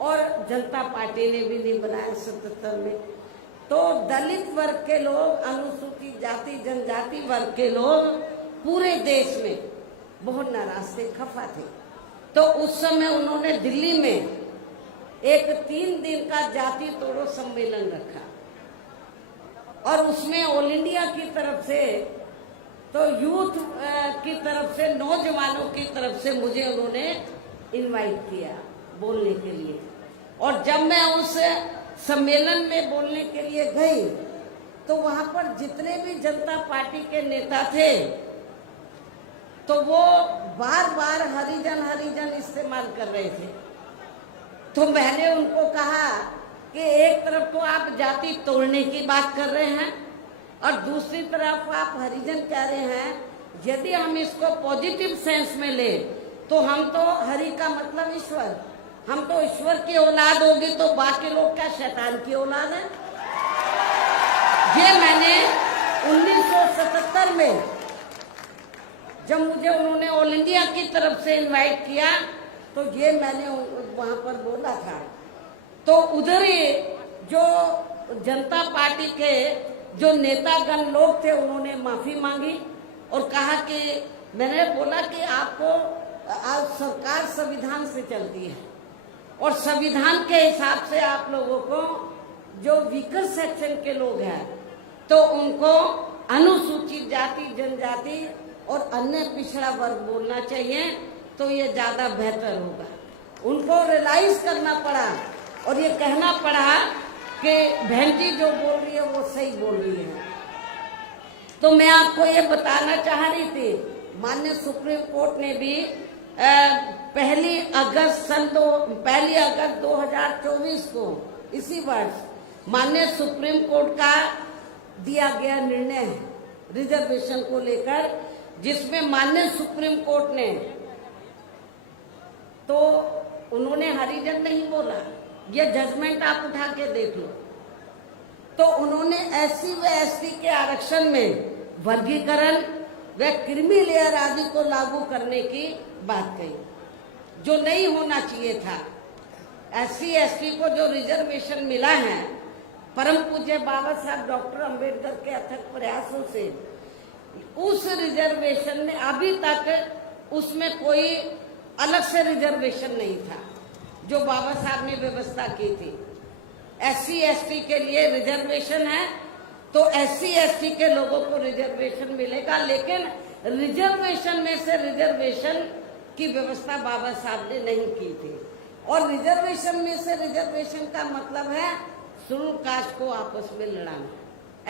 और जनता पार्टी ने भी नहीं बनाया 77 में। तो दलित वर्ग के लोग, अनुसूचित जाति जनजाति वर्ग के लोग पूरे देश में बहुत नाराज थे, खफा थे। तो उस समय उन्होंने दिल्ली में एक 3 दिन का जाति तोड़ो सम्मेलन रखा और उसमें ऑल इंडिया की तरफ से, तो यूथ की तरफ से, नौजवानों की तरफ से मुझे उन्होंने इनवाइट किया बोलने के लिए। और जब मैं उस सम्मेलन में बोलने के लिए गई, तो वहां पर जितने भी जनता पार्टी के नेता थे, तो वो बार बार हरिजन हरिजन इस्तेमाल कर रहे थे। तो मैंने उनको कहा कि एक तरफ तो आप जाति तोड़ने की बात कर रहे हैं और दूसरी तरफ आप हरिजन कह रहे हैं। यदि हम इसको पॉजिटिव सेंस में ले तो हम तो हरि का मतलब ईश्वर, हम तो ईश्वर की औलाद होगी, तो बाकी लोग क्या शैतान की औलाद है। ये मैंने 1977 में जब मुझे उन्होंने ऑल इंडिया की तरफ से इनवाइट किया, तो ये मैंने वहां पर बोला था। तो उधर ही जो जनता पार्टी के जो नेतागण लोग थे, उन्होंने माफी मांगी और कहा कि, मैंने बोला कि आपको आज सरकार संविधान से चलती है और संविधान के हिसाब से आप लोगों को जो वीकर सेक्शन के लोग हैं, तो उनको अनुसूचित जाति जनजाति और अन्य पिछड़ा वर्ग बोलना चाहिए, तो ये ज्यादा बेहतर होगा। उनको रियलाइज करना पड़ा और ये कहना पड़ा कि बहन जी जो बोल रही है वो सही बोल रही है। तो मैं आपको ये बताना चाह रही थी, माननीय सुप्रीम कोर्ट ने भी 1 अगस्त 2024 को, इसी वर्ष, माननीय सुप्रीम कोर्ट का दिया गया निर्णय है रिजर्वेशन को लेकर, जिसमें माननीय सुप्रीम कोर्ट ने, तो उन्होंने हरिजन नहीं बोला, ये जजमेंट आप उठा के देख लो। तो उन्होंने SC व ST के आरक्षण में वर्गीकरण व क्रीमी लेयर आदि को लागू करने की बात कही, जो नहीं होना चाहिए था। SC ST को जो रिजर्वेशन मिला है, परम पूज्य बाबा साहब डॉक्टर अंबेडकर के अथक प्रयासों से, उस रिजर्वेशन में अभी तक उसमें कोई अलग से रिजर्वेशन नहीं था जो बाबा साहब ने व्यवस्था की थी। SC ST के लिए रिजर्वेशन है, तो SC ST के लोगों को रिजर्वेशन मिलेगा, लेकिन रिजर्वेशन में से रिजर्वेशन की व्यवस्था बाबा साहब ने नहीं की थी। और रिजर्वेशन में से रिजर्वेशन का मतलब है शेड्यूल कास्ट को आपस में लड़ाना,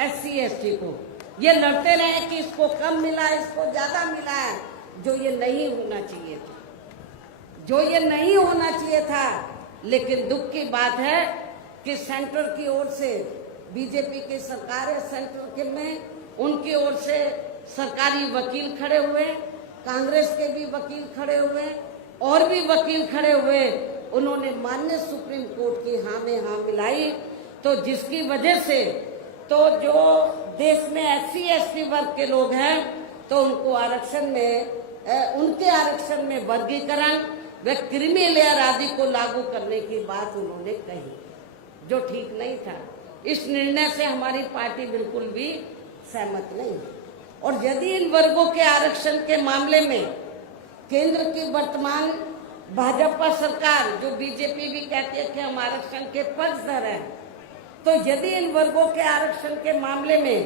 SC ST को ये लड़ते रहे कि इसको कम मिला, इसको ज्यादा मिला है, जो ये नहीं होना चाहिए था, जो ये नहीं होना चाहिए था। लेकिन दुख की बात है कि सेंटर की ओर से, बीजेपी की सरकार है सेंटर के में, उनकी ओर से सरकारी वकील खड़े हुए, कांग्रेस के भी वकील खड़े हुए और भी वकील खड़े हुए। उन्होंने माननीय सुप्रीम कोर्ट की हाँ में हाँ मिलाई तो जिसकी वजह से तो जो देश में SC/ST वर्ग के लोग हैं तो उनको आरक्षण में उनके आरक्षण में वर्गीकरण व क्रीमी लेयर आदि को लागू करने की बात उन्होंने कही, जो ठीक नहीं था। इस निर्णय से हमारी पार्टी बिल्कुल भी सहमत नहीं है। और यदि इन वर्गों के आरक्षण के मामले में केंद्र की वर्तमान भाजपा सरकार, जो बीजेपी भी कहती है कि हम आरक्षण के पक्षधर हैं, तो यदि इन वर्गों के आरक्षण के मामले में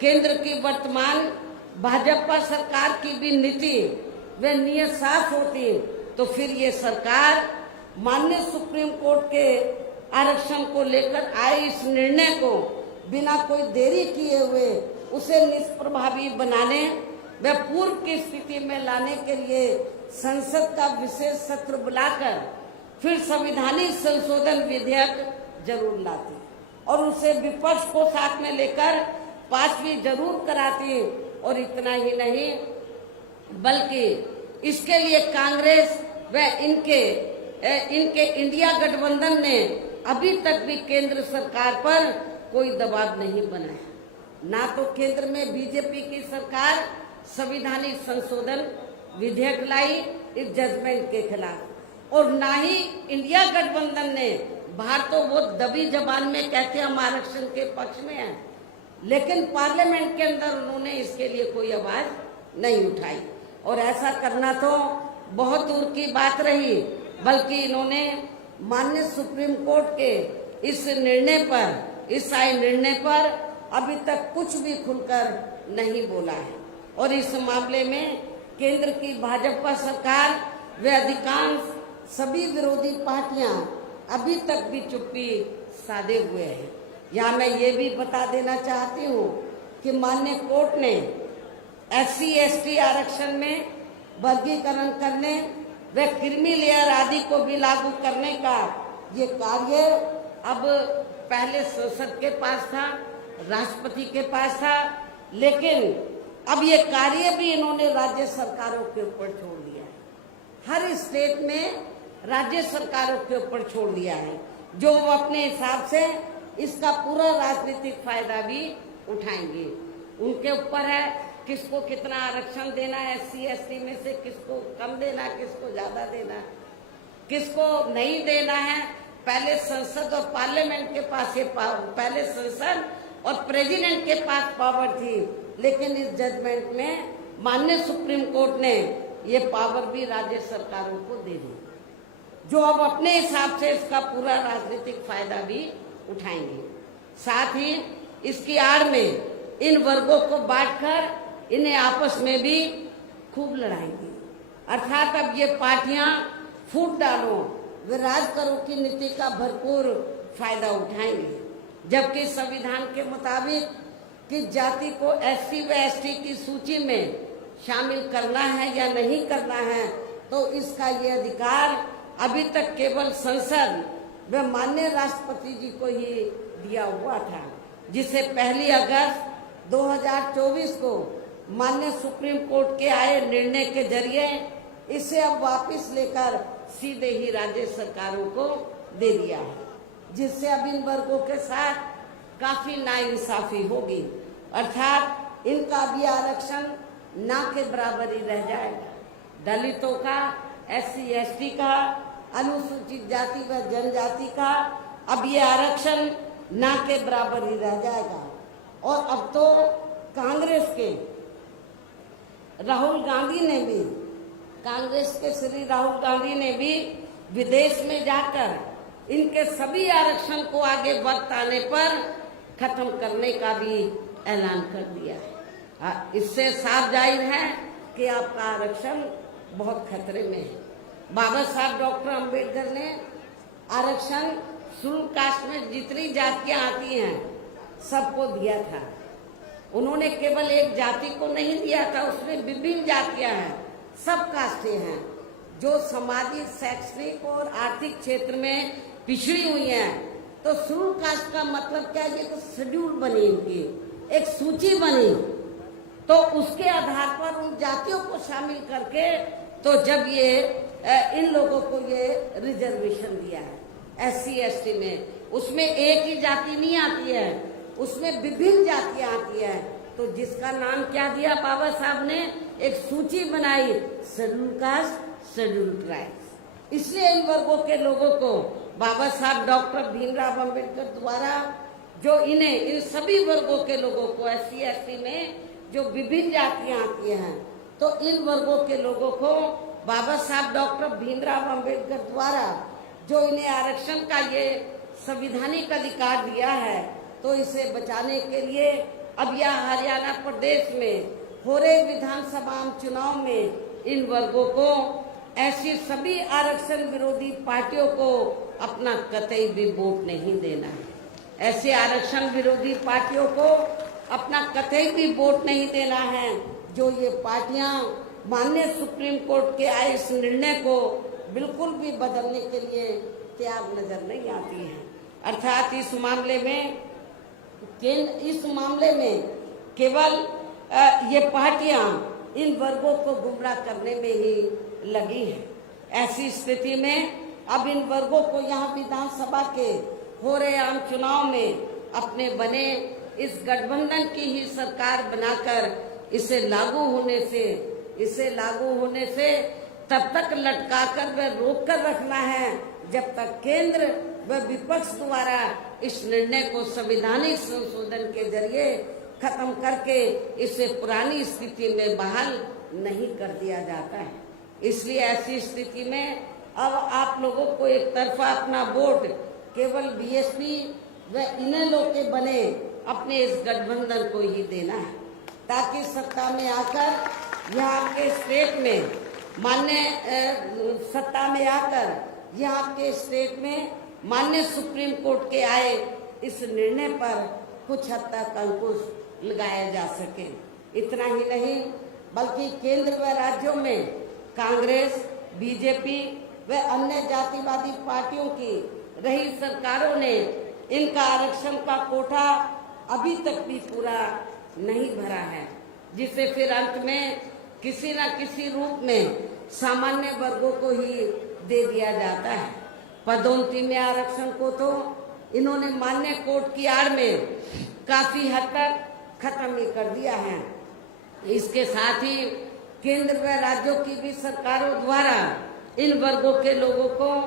केंद्र की वर्तमान भाजपा सरकार की भी नीति व नीयत साफ होती तो फिर ये सरकार माननीय सुप्रीम कोर्ट के आरक्षण को लेकर आए इस निर्णय को बिना कोई देरी किए हुए उसे निष्प्रभावी बनाने व पूर्व की स्थिति में लाने के लिए संसद का विशेष सत्र बुलाकर फिर संवैधानिक संशोधन विधेयक जरूर लाती और उसे विपक्ष को साथ में लेकर पास भी जरूर कराती। और इतना ही नहीं बल्कि इसके लिए कांग्रेस व इनके इंडिया गठबंधन ने अभी तक भी केंद्र सरकार पर कोई दबाव नहीं बनाया। ना तो केंद्र में बीजेपी की सरकार संवैधानिक संशोधन विधेयक लाई इस जजमेंट के खिलाफ, और ना ही इंडिया गठबंधन ने, बाहर तो वो दबी जबान में कहते हैं हम आरक्षण के पक्ष में हैं, लेकिन पार्लियामेंट के अंदर उन्होंने इसके लिए कोई आवाज नहीं उठाई। और ऐसा करना तो बहुत दूर की बात रही, बल्कि इन्होंने माननीय सुप्रीम कोर्ट के इस आए निर्णय पर अभी तक कुछ भी खुलकर नहीं बोला है। और इस मामले में केंद्र की भाजपा सरकार व अधिकांश सभी विरोधी पार्टियां अभी तक भी चुप्पी साधे हुए हैं। यहाँ मैं ये भी बता देना चाहती हूँ कि माननीय कोर्ट ने SC/ST आरक्षण में वर्गीकरण करने व क्रीमी लेयर आदि को भी लागू करने का ये कार्य अब पहले संसद के पास था, राष्ट्रपति के पास था, लेकिन अब ये कार्य भी इन्होंने राज्य सरकारों के ऊपर छोड़ दिया है। हर स्टेट में राज्य सरकारों के ऊपर छोड़ दिया है, जो वो अपने हिसाब से इसका पूरा राजनीतिक फायदा भी उठाएंगे। उनके ऊपर है किसको कितना आरक्षण देना है, SC/ST में से किसको कम देना, किसको ज्यादा देना, किसको नहीं देना है। पहले संसद और पार्लियामेंट के पास ये पहले संसद और प्रेसिडेंट के पास पावर थी, लेकिन इस जजमेंट में माननीय सुप्रीम कोर्ट ने ये पावर भी राज्य सरकारों को दे दी, जो अब अपने हिसाब से इसका पूरा राजनीतिक फायदा भी उठाएंगे। साथ ही इसकी आड़ में इन वर्गों को बांटकर इन्हें आपस में भी खूब लड़ाएंगे। अर्थात अब ये पार्टियां फूट डालो व राज करो की नीति का भरपूर फायदा उठाएंगे, जबकि संविधान के मुताबिक कि जाति को SC व ST की सूची में शामिल करना है या नहीं करना है, तो इसका ये अधिकार अभी तक केवल संसद व माननीय राष्ट्रपति जी को ही दिया हुआ था, जिसे 1 अगस्त 2024 को माननीय सुप्रीम कोर्ट के आए निर्णय के जरिए इसे अब वापस लेकर सीधे ही राज्य सरकारों को दे दिया है, जिससे अब इन वर्गों के साथ काफी नाइंसाफी होगी। अर्थात इनका भी आरक्षण ना के बराबर ही रह जाएगा। दलितों का, SC/ST का, अनुसूचित जाति व जनजाति का अब ये आरक्षण ना के बराबर ही रह जाएगा। और अब तो कांग्रेस के राहुल गांधी ने भी, कांग्रेस के श्री राहुल गांधी ने भी विदेश में जाकर इनके सभी आरक्षण को आगे वक्त आने पर खत्म करने का भी ऐलान कर दिया है। इससे साफ जाहिर है कि आपका आरक्षण बहुत खतरे में है। बाबा साहब डॉक्टर अंबेडकर ने आरक्षण शेड्यूल कास्ट में जितनी जातियां आती हैं सबको दिया था। उन्होंने केवल एक जाति को नहीं दिया था, उसमें विभिन्न जातियां हैं, सब कास्टें हैं जो सामाजिक, शैक्षणिक और आर्थिक क्षेत्र में पिछड़ी हुई हैं। तो शेड्यूल कास्ट का मतलब क्या, ये तो शेड्यूल बनी, इनकी एक सूची बनी, तो उसके आधार पर उन जातियों को शामिल करके तो जब ये इन लोगों को ये रिजर्वेशन दिया है SC/ST में, उसमें एक ही जाति नहीं आती है, उसमें विभिन्न जातियां आती है। तो जिसका नाम क्या दिया बाबा साहब ने, एक सूची बनाई, शेड्यूल कास्ट, शेड्यूल ट्राइब्स। इसलिए इन वर्गों के लोगों को बाबा साहब डॉक्टर भीमराव अंबेडकर द्वारा जो इन्हें, इन सभी वर्गों के लोगों को, SC ST में जो विभिन्न जातियां आती हैं, तो इन वर्गों के लोगों को बाबा साहब डॉक्टर भीमराव अंबेडकर द्वारा जो इन्हें आरक्षण का ये संवैधानिक अधिकार दिया है, तो इसे बचाने के लिए अब यह हरियाणा प्रदेश में हो रहे विधानसभा चुनाव में इन वर्गों को, ऐसी सभी आरक्षण विरोधी पार्टियों को अपना कतई भी वोट नहीं देना है। ऐसे आरक्षण विरोधी पार्टियों को अपना कतई भी वोट नहीं देना है जो ये पार्टियां माननीय सुप्रीम कोर्ट के आए इस निर्णय को बिल्कुल भी बदलने के लिए तैयार नजर नहीं आती है। अर्थात इस मामले में केवल ये पार्टियां इन वर्गों को गुमराह करने में ही लगी हैं। ऐसी स्थिति में अब इन वर्गों को यहाँ विधानसभा के हो रहे आम चुनाव में अपने बने इस गठबंधन की ही सरकार बनाकर इसे लागू होने से तब तक लटकाकर व रोक कर रखना है जब तक केंद्र व विपक्ष द्वारा इस निर्णय को संवैधानिक संशोधन के जरिए खत्म करके इसे पुरानी स्थिति में बहाल नहीं कर दिया जाता है। इसलिए ऐसी स्थिति में अब आप लोगों को एक तरफा अपना वोट केवल BSP व इन्हें लोग के बने अपने इस गठबंधन को ही देना है, ताकि सत्ता में आकर यहाँ के स्टेट में माननीय सुप्रीम कोर्ट के आए इस निर्णय पर कुछ हद तक अंकुश लगाया जा सके। इतना ही नहीं बल्कि केंद्र व राज्यों में कांग्रेस, BJP व अन्य जातिवादी पार्टियों की रही सरकारों ने इनका आरक्षण का कोटा अभी तक भी पूरा नहीं भरा है, जिसे फिर अंत में किसी न किसी रूप में सामान्य वर्गों को ही दे दिया जाता है। पदोन्नति में आरक्षण को तो इन्होंने माननीय कोर्ट की आड़ में काफी हद तक खत्म ही कर दिया है। इसके साथ ही केंद्र व राज्यों की भी सरकारों द्वारा इन वर्गों के लोगों को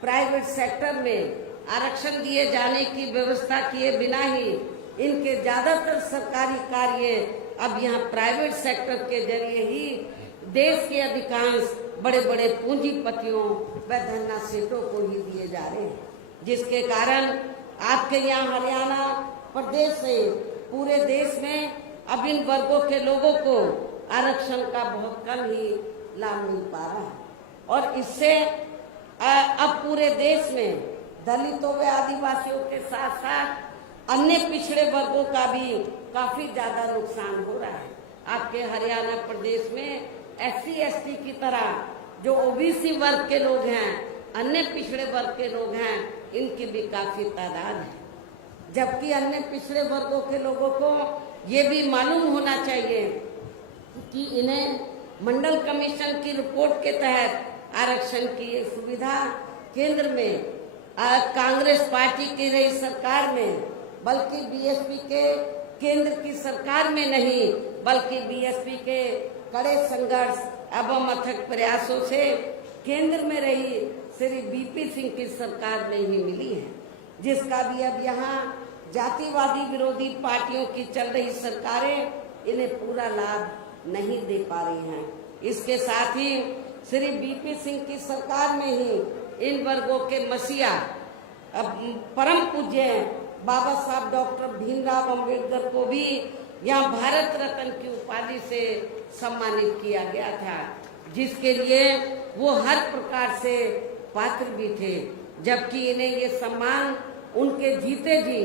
प्राइवेट सेक्टर में आरक्षण दिए जाने की व्यवस्था किए बिना ही इनके ज्यादातर सरकारी कार्य अब यहाँ प्राइवेट सेक्टर के जरिए ही देश के अधिकांश बड़े बड़े पूंजीपतियों व धन्ना सेठों को ही दिए जा रहे हैं, जिसके कारण आपके यहाँ हरियाणा प्रदेश से पूरे देश में अब इन वर्गों के लोगों को आरक्षण का बहुत कम ही लाभ मिल पा रहा है। और इससे अब पूरे देश में दलितों व आदिवासियों के साथ साथ अन्य पिछड़े वर्गों का भी काफी ज्यादा नुकसान हो रहा है। आपके हरियाणा प्रदेश में SC ST की तरह जो OBC वर्ग के लोग हैं, अन्य पिछड़े वर्ग के लोग हैं, इनकी भी काफी तादाद है। जबकि अन्य पिछड़े वर्गों के लोगों को ये भी मालूम होना चाहिए कि इन्हें मंडल कमीशन की रिपोर्ट के तहत आरक्षण की ये सुविधा केंद्र में कांग्रेस पार्टी की रही सरकार में, बल्कि BSP के केंद्र की सरकार में नहीं, बल्कि BSP के कड़े संघर्ष एवं अथक प्रयासों से केंद्र में रही श्री BP सिंह की सरकार में ही मिली है, जिसका भी अब यहाँ जातिवादी विरोधी पार्टियों की चल रही सरकारें इन्हें पूरा लाभ नहीं दे पा रही हैं। इसके साथ ही श्री BP सिंह की सरकार में ही इन वर्गों के मसीहा परम पूज्य बाबा साहब डॉक्टर भीमराव अंबेडकर को भी यहाँ भारत रत्न की उपाधि से सम्मानित किया गया था, जिसके लिए वो हर प्रकार से पात्र भी थे। जबकि इन्हें ये सम्मान उनके जीते जी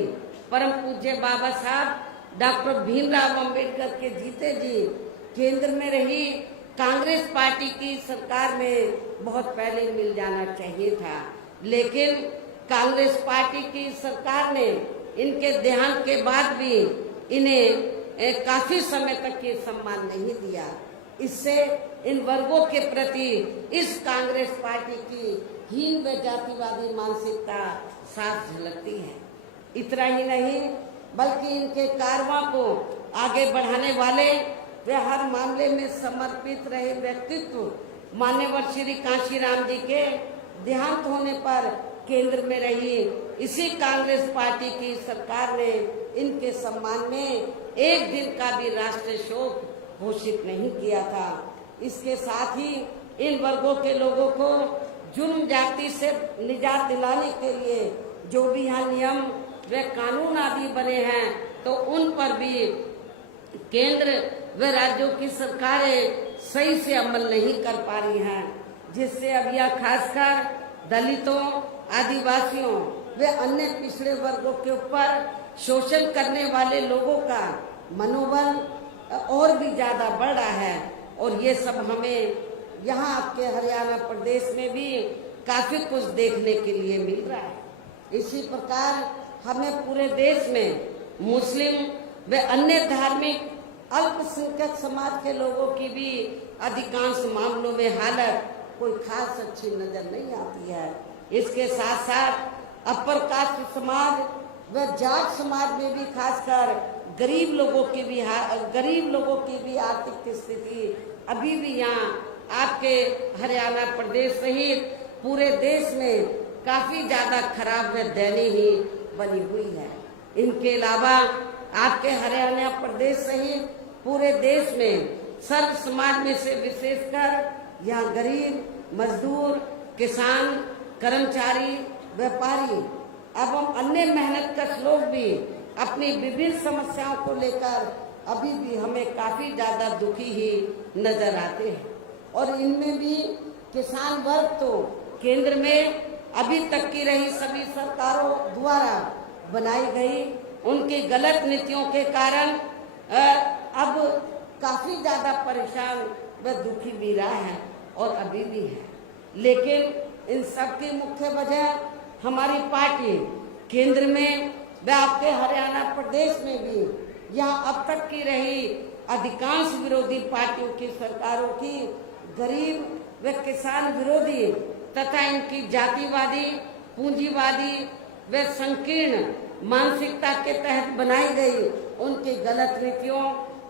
परम पूज्य बाबा साहब डॉक्टर भीमराव अंबेडकर के जीते जी केंद्र में रही कांग्रेस पार्टी की सरकार में बहुत पहले मिल जाना चाहिए था, लेकिन कांग्रेस पार्टी की सरकार ने इनके देहांत के बाद भी इन्हें काफी समय तक ये सम्मान नहीं दिया। इससे इन वर्गों के प्रति इस कांग्रेस पार्टी की हीन व जातिवादी मानसिकता साफ झलकती है। इतना ही नहीं बल्कि इनके कारवां को आगे बढ़ाने वाले वे हर मामले में समर्पित रहे व्यक्तित्व मान्यवर श्री कांशीराम जी के देहांत होने पर केंद्र में रही इसी कांग्रेस पार्टी की सरकार ने इनके सम्मान में एक दिन का भी राष्ट्रीय शोक घोषित नहीं किया था। इसके साथ ही इन वर्गों के लोगों को जुर्म जाति से निजात दिलाने के लिए जो भी यहाँ नियम व कानून आदि बने हैं तो उन पर भी केंद्र व राज्यों की सरकारें सही से अमल नहीं कर पा रही हैं, जिससे अब यह खासकर दलितों, आदिवासियों व अन्य पिछड़े वर्गों के ऊपर शोषण करने वाले लोगों का मनोबल और भी ज्यादा बढ़ रहा है। और ये सब हमें यहाँ आपके हरियाणा प्रदेश में भी काफी कुछ देखने के लिए मिल रहा है। इसी प्रकार हमें पूरे देश में मुस्लिम व अन्य धार्मिक अल्पसंख्यक समाज के लोगों की भी अधिकांश मामलों में हालत कोई खास अच्छी नजर नहीं आती है। इसके साथ साथ अपर कास्ट समाज व जाट समाज में भी खासकर गरीब लोगों की भी आर्थिक स्थिति अभी भी यहाँ आपके हरियाणा प्रदेश सहित पूरे देश में काफी ज्यादा खराब व दयनीय ही बनी हुई है। इनके अलावा आपके हरियाणा प्रदेश सहित पूरे देश में सर्व समाज में से विशेषकर यहाँ गरीब, मजदूर, किसान, कर्मचारी, व्यापारी एवं अन्य मेहनतकश लोग भी अपनी विभिन्न समस्याओं को लेकर अभी भी हमें काफी ज्यादा दुखी ही नजर आते हैं। और इनमें भी किसान वर्ग तो केंद्र में अभी तक की रही सभी सरकारों द्वारा बनाई गई उनकी गलत नीतियों के कारण अब काफी ज्यादा परेशान व दुखी भी रहा है और अभी भी है। लेकिन इन सब की मुख्य वजह हमारी पार्टी केंद्र में व आपके हरियाणा प्रदेश में भी यहाँ अब तक की रही अधिकांश विरोधी पार्टियों की सरकारों की गरीब व किसान विरोधी तथा इनकी जातिवादी, पूंजीवादी व संकीर्ण मानसिकता के तहत बनाई गई उनकी गलत नीतियों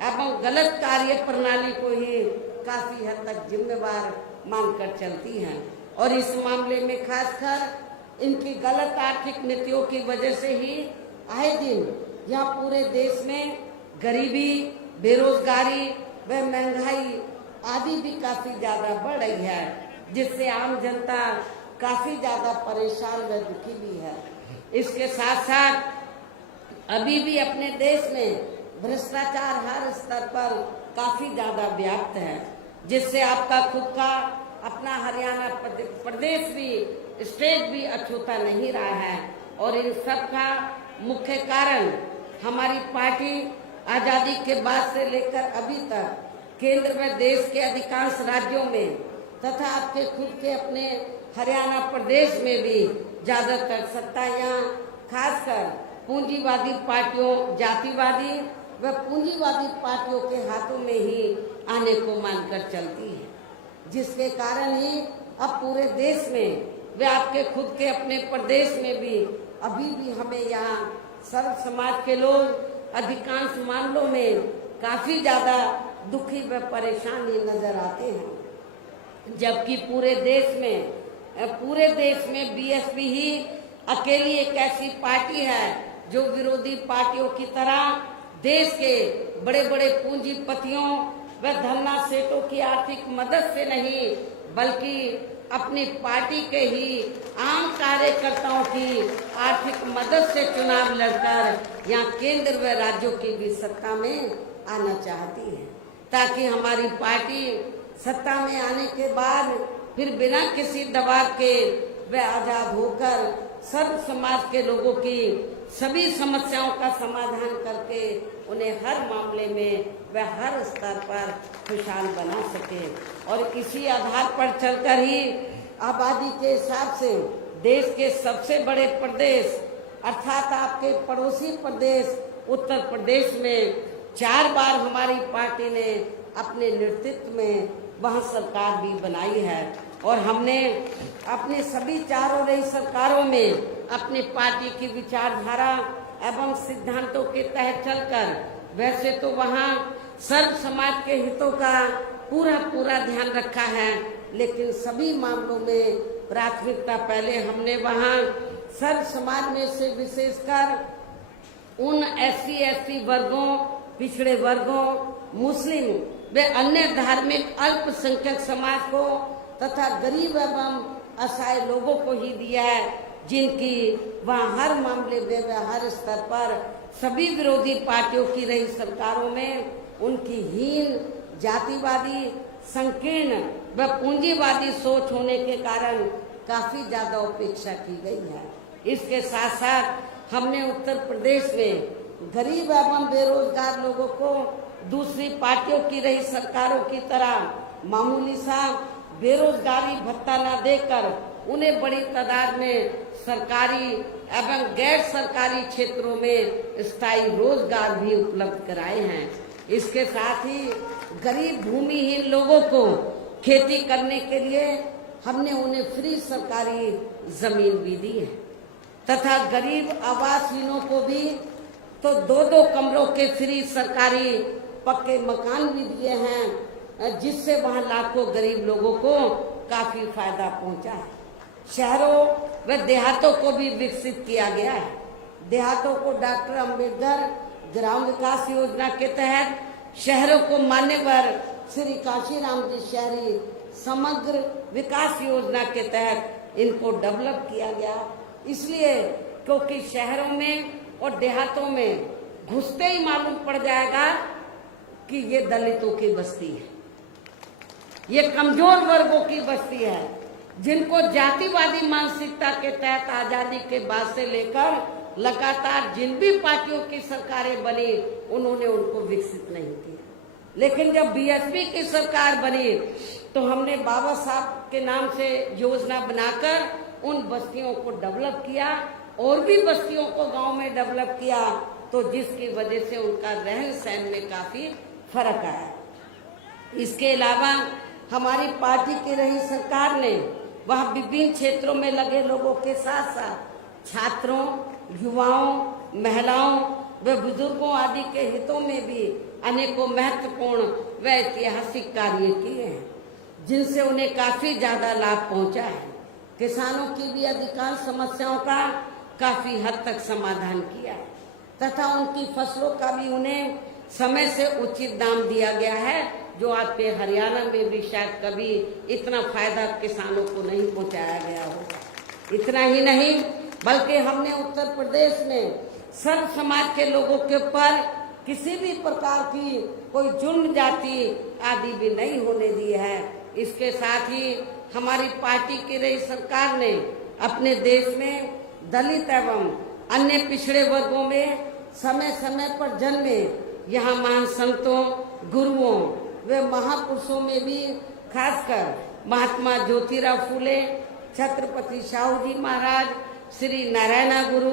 एवं गलत कार्य प्रणाली को ही काफी हद तक जिम्मेवार मानकर चलती हैं। और इस मामले में खासकर इनकी गलत आर्थिक नीतियों की वजह से ही आए दिन यहाँ पूरे देश में गरीबी, बेरोजगारी व महंगाई आदि भी काफी ज्यादा बढ़ रही है, जिससे आम जनता काफी ज्यादा परेशान व दुखी भी है। इसके साथ साथ अभी भी अपने देश में भ्रष्टाचार हर स्तर पर काफी ज्यादा व्याप्त है, जिससे आपका खुद का अपना हरियाणा प्रदेश भी स्टेट भी अछूता नहीं रहा है। और इन सब का मुख्य कारण हमारी पार्टी आजादी के बाद से लेकर अभी तक केंद्र में देश के अधिकांश राज्यों में तथा आपके खुद के अपने हरियाणा प्रदेश में भी ज्यादातर सत्ता यहाँ खासकर पूंजीवादी पार्टियों, जातिवादी व पूंजीवादी पार्टियों के हाथों में ही आने को मानकर चलती है, जिसके कारण ही अब पूरे देश में व आपके खुद के अपने प्रदेश में भी अभी भी हमें यहाँ सर्व समाज के लोग अधिकांश मामलों में काफी ज्यादा दुखी व परेशान ही नजर आते हैं। जबकि पूरे देश में बीएसपी ही अकेली एक ऐसी पार्टी है जो विरोधी पार्टियों की तरह देश के बड़े बड़े पूंजीपतियों व धन्ना सेठों की आर्थिक मदद से नहीं बल्कि अपनी पार्टी के ही आम कार्यकर्ताओं की आर्थिक मदद से चुनाव लड़कर यहाँ केंद्र व राज्यों की भी सत्ता में आना चाहती है, ताकि हमारी पार्टी सत्ता में आने के बाद फिर बिना किसी दबाव के व आजाद होकर सर्व समाज के लोगों की सभी समस्याओं का समाधान करके उन्हें हर मामले में व हर स्तर पर खुशहाल बना सके। और इसी आधार पर चलकर ही आबादी के हिसाब से देश के सबसे बड़े प्रदेश अर्थात आपके पड़ोसी प्रदेश उत्तर प्रदेश में 4 बार हमारी पार्टी ने अपने नेतृत्व में वह सरकार भी बनाई है और हमने अपने सभी चारों रही सरकारों में अपने पार्टी की विचारधारा एवं सिद्धांतों के तहत चलकर वैसे तो वहाँ सर्व समाज के हितों का पूरा ध्यान रखा है, लेकिन सभी मामलों में प्राथमिकता पहले हमने वहाँ सर्व समाज में से विशेषकर उन SC/ST वर्गों, पिछड़े वर्गों, मुस्लिम व अन्य धार्मिक अल्पसंख्यक समाज को तथा गरीब एवं असहाय लोगों को ही दिया है, जिनकी वहाँ हर मामले में व हर स्तर पर सभी विरोधी पार्टियों की रही सरकारों में उनकी हीन, जातिवादी, संकीर्ण व पूंजीवादी सोच होने के कारण काफी ज्यादा उपेक्षा की गई है। इसके साथ साथ हमने उत्तर प्रदेश में गरीब एवं बेरोजगार लोगों को दूसरी पार्टियों की रही सरकारों की तरह मामूली सा बेरोजगारी भत्ता न देकर उन्हें बड़ी तादाद में सरकारी एवं गैर सरकारी क्षेत्रों में स्थायी रोजगार भी उपलब्ध कराए हैं। इसके साथ ही गरीब भूमिहीन लोगों को खेती करने के लिए हमने उन्हें फ्री सरकारी जमीन भी दी है तथा गरीब आवासहीनों को भी तो 2-2 कमरों के फ्री सरकारी पक्के मकान भी दिए हैं, जिससे वहां लाखों गरीब लोगों को काफी फायदा पहुंचा है। शहरों व देहातों को भी विकसित किया गया है। देहातों को डॉक्टर अंबेडकर ग्राम विकास योजना के तहत, शहरों को मान्यवर श्री काशीराम जी शहरी समग्र विकास योजना के तहत इनको डेवलप किया गया। इसलिए क्योंकि शहरों में और देहातों में घुसते ही मालूम पड़ जाएगा कि ये दलितों की बस्ती है, ये कमजोर वर्गों की बस्ती है, जिनको जातिवादी मानसिकता के तहत आजादी के बाद से लेकर लगातार जिन भी पार्टियों की सरकारें बनी उन्होंने उनको विकसित नहीं किया। लेकिन जब बीएसपी की सरकार बनी तो हमने बाबा साहब के नाम से योजना बनाकर उन बस्तियों को डेवलप किया और भी बस्तियों को गांव में डेवलप किया, तो जिसकी वजह से उनका रहन सहन में काफी फर्क आया। इसके अलावा हमारी पार्टी की रही सरकार ने वह विभिन्न क्षेत्रों में लगे लोगों के साथ साथ छात्रों, युवाओं, महिलाओं व बुजुर्गों आदि के हितों में भी अनेकों महत्वपूर्ण व ऐतिहासिक कार्य किए हैं, जिनसे उन्हें काफी ज्यादा लाभ पहुंचा है। किसानों की भी अधिकांश समस्याओं का काफी हद तक समाधान किया है तथा उनकी फसलों का भी उन्हें समय से उचित दाम दिया गया है, जो आपके हरियाणा में भी शायद कभी इतना फायदा किसानों को नहीं पहुंचाया गया होगा। इतना ही नहीं बल्कि हमने उत्तर प्रदेश में सर्व समाज के लोगों के ऊपर किसी भी प्रकार की कोई जुर्म जाति आदि भी नहीं होने दी है। इसके साथ ही हमारी पार्टी की रही सरकार ने अपने देश में दलित एवं अन्य पिछड़े वर्गों में समय समय पर जन्मे यहाँ महान संतों, गुरुओं व महापुरुषों में भी खासकर महात्मा ज्योतिराव फूले, छत्रपति शाहू जी महाराज, श्री नारायणा गुरु,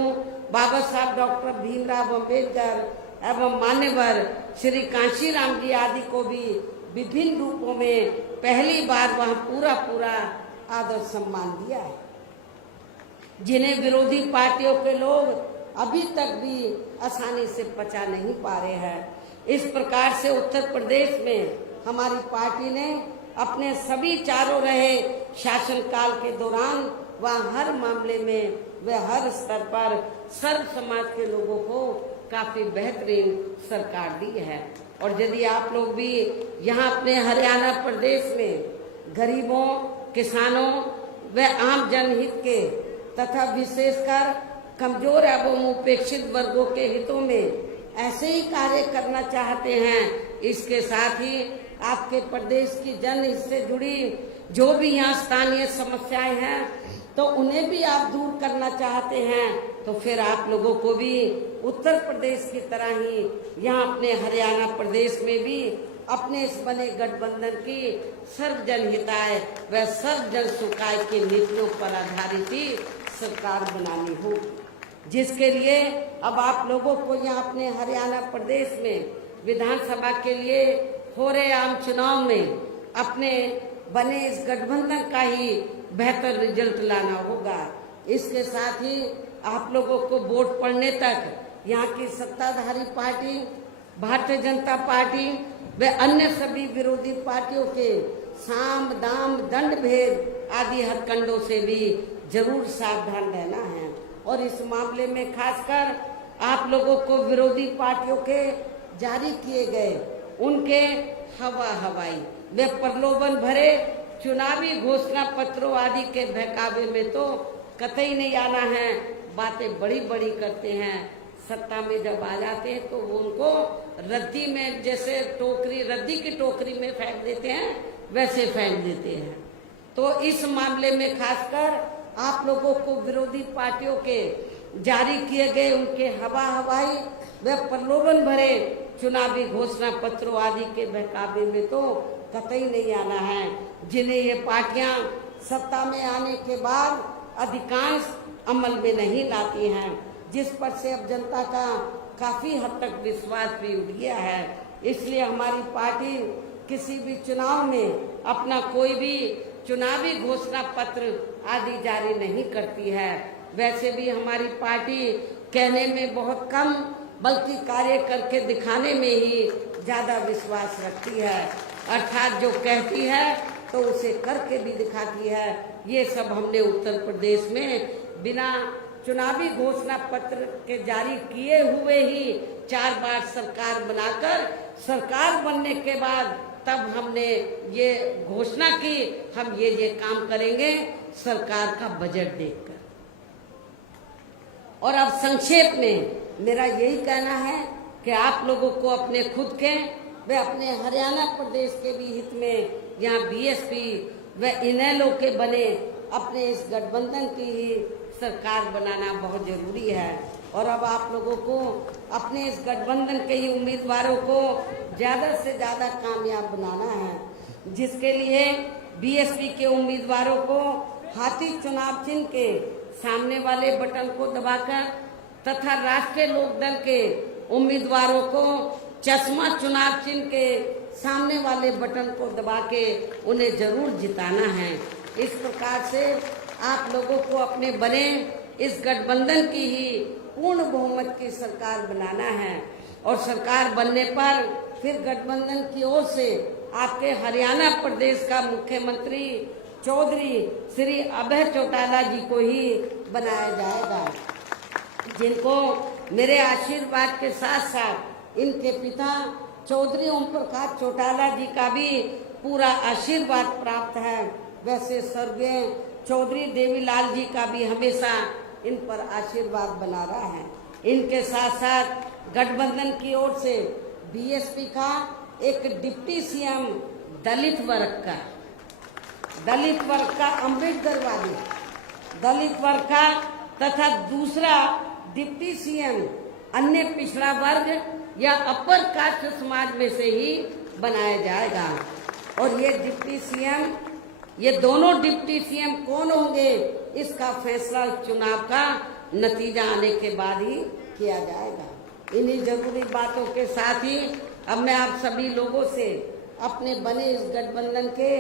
बाबा साहब डॉक्टर भीमराव अंबेडकर एवं मान्यवर श्री काशीराम जी आदि को भी विभिन्न रूपों में पहली बार वह पूरा आदर सम्मान दिया है, जिन्हें विरोधी पार्टियों के लोग अभी तक भी आसानी से पचा नहीं पा रहे हैं। इस प्रकार से उत्तर प्रदेश में हमारी पार्टी ने अपने सभी चारों रहे शासनकाल के दौरान वह हर मामले में व हर स्तर पर सर्व समाज के लोगों को काफी बेहतरीन सरकार दी है। और यदि आप लोग भी यहाँ अपने हरियाणा प्रदेश में गरीबों, किसानों व आम जनहित के तथा विशेषकर कमजोर एवं उपेक्षित वर्गों के हितों में ऐसे ही कार्य करना चाहते हैं, इसके साथ ही आपके प्रदेश की जनहित से जुड़ी जो भी यहाँ स्थानीय समस्याएं हैं तो उन्हें भी आप दूर करना चाहते हैं, तो फिर आप लोगों को भी उत्तर प्रदेश की तरह ही यहाँ अपने हरियाणा प्रदेश में भी अपने इस बने गठबंधन की सर्व जनहिताय व सर्व जन सुखाय की नीतियों पर आधारित ही सरकार बनानी हो, जिसके लिए अब आप लोगों को यहाँ अपने हरियाणा प्रदेश में विधानसभा के लिए फोरेआम चुनाव में अपने बने इस गठबंधन का ही बेहतर रिजल्ट लाना होगा। इसके साथ ही आप लोगों को वोट पड़ने तक यहाँ की सत्ताधारी पार्टी भारतीय जनता पार्टी व अन्य सभी विरोधी पार्टियों के साम दाम दंड भेद आदि हथकंडों से भी जरूर सावधान रहना है। और इस मामले में खासकर आप लोगों को विरोधी पार्टियों के जारी किए गए उनके हवाई वे प्रलोभन भरे चुनावी घोषणा पत्रों आदि के बहकावे में तो कतई नहीं आना है। बातें बड़ी बड़ी करते हैं, सत्ता में जब आ जाते हैं तो वो उनको रद्दी में जैसे टोकरी रद्दी की टोकरी में फेंक देते हैं वैसे फेंक देते हैं। तो इस मामले में खासकर आप लोगों को विरोधी पार्टियों के जारी किए गए उनके हवाई व प्रलोभन भरे चुनावी घोषणा पत्रों आदि के बहकावे में तो कतई नहीं आना है, जिन्हें ये पार्टियां सत्ता में आने के बाद अधिकांश अमल में नहीं लाती हैं, जिस पर से अब जनता का काफी हद तक विश्वास भी उठ गया है। इसलिए हमारी पार्टी किसी भी चुनाव में अपना कोई भी चुनावी घोषणा पत्र आदि जारी नहीं करती है। वैसे भी हमारी पार्टी कहने में बहुत कम बल्कि कार्य करके दिखाने में ही ज्यादा विश्वास रखती है, अर्थात जो कहती है तो उसे करके भी दिखाती है। ये सब हमने उत्तर प्रदेश में बिना चुनावी घोषणा पत्र के जारी किए हुए ही 4 बार सरकार बनाकर सरकार बनने के बाद तब हमने ये घोषणा की हम ये काम करेंगे सरकार का बजट देखकर। और अब संक्षेप में मेरा यही कहना है कि आप लोगों को अपने खुद के वे अपने हरियाणा प्रदेश के भी हित में यहाँ बीएसपी व इनेलो के बने अपने इस गठबंधन की ही सरकार बनाना बहुत जरूरी है। और अब आप लोगों को अपने इस गठबंधन के ही उम्मीदवारों को ज्यादा से ज्यादा कामयाब बनाना है, जिसके लिए बीएसपी के उम्मीदवारों को हाथी चुनाव चिन्ह के सामने वाले बटन को दबाकर तथा राष्ट्रीय लोकदल के उम्मीदवारों को चश्मा चुनाव चिन्ह के सामने वाले बटन को दबा के उन्हें जरूर जिताना है। इस प्रकार से आप लोगों को अपने बने इस गठबंधन की ही पूर्ण बहुमत की सरकार बनाना है। और सरकार बनने पर फिर गठबंधन की ओर से आपके हरियाणा प्रदेश का मुख्यमंत्री चौधरी श्री अभय चौटाला जी को ही बनाया जाएगा, जिनको मेरे आशीर्वाद के साथ साथ इनके पिता चौधरी ओम प्रकाश चौटाला जी का भी पूरा आशीर्वाद प्राप्त है। वैसे स्वर्गीय चौधरी देवीलाल जी का भी हमेशा इन पर आशीर्वाद बना रहा है। इनके साथ साथ गठबंधन की ओर से बीएसपी का एक डिप्टी सीएम दलित वर्ग का अम्बेडकरवादी दलित वर्ग का तथा दूसरा डिप्टी सीएम अन्य पिछड़ा वर्ग या अपर कास्ट समाज में से ही बनाया जाएगा। और ये दोनों डिप्टी सीएम कौन होंगे इसका फैसला चुनाव का नतीजा आने के बाद ही किया जाएगा। इन्हीं जरूरी बातों के साथ ही अब मैं आप सभी लोगों से अपने बने इस गठबंधन के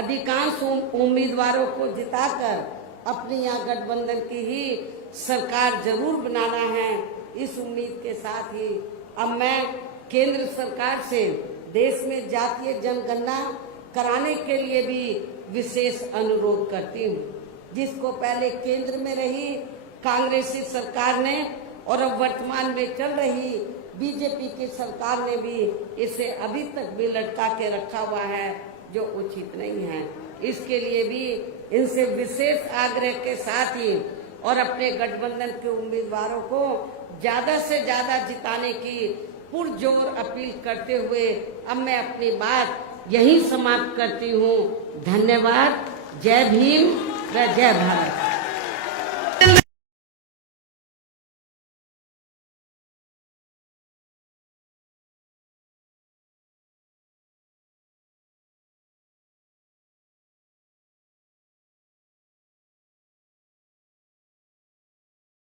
अधिकांश उम्मीदवारों को जिताकर अपनी यहाँ गठबंधन की ही सरकार जरूर बनाना है। इस उम्मीद के साथ ही अब मैं केंद्र सरकार से देश में जातीय जनगणना कराने के लिए भी विशेष अनुरोध करती हूँ, जिसको पहले केंद्र में रही कांग्रेसी सरकार ने और अब वर्तमान में चल रही बीजेपी की सरकार ने भी इसे अभी तक भी लटका के रखा हुआ है, जो उचित नहीं है। इसके लिए भी इनसे विशेष आग्रह के साथ ही और अपने गठबंधन के उम्मीदवारों को ज्यादा से ज्यादा जिताने की पुरजोर अपील करते हुए अब मैं अपनी बात यहीं समाप्त करती हूँ। धन्यवाद। जय भीम व जय भारत।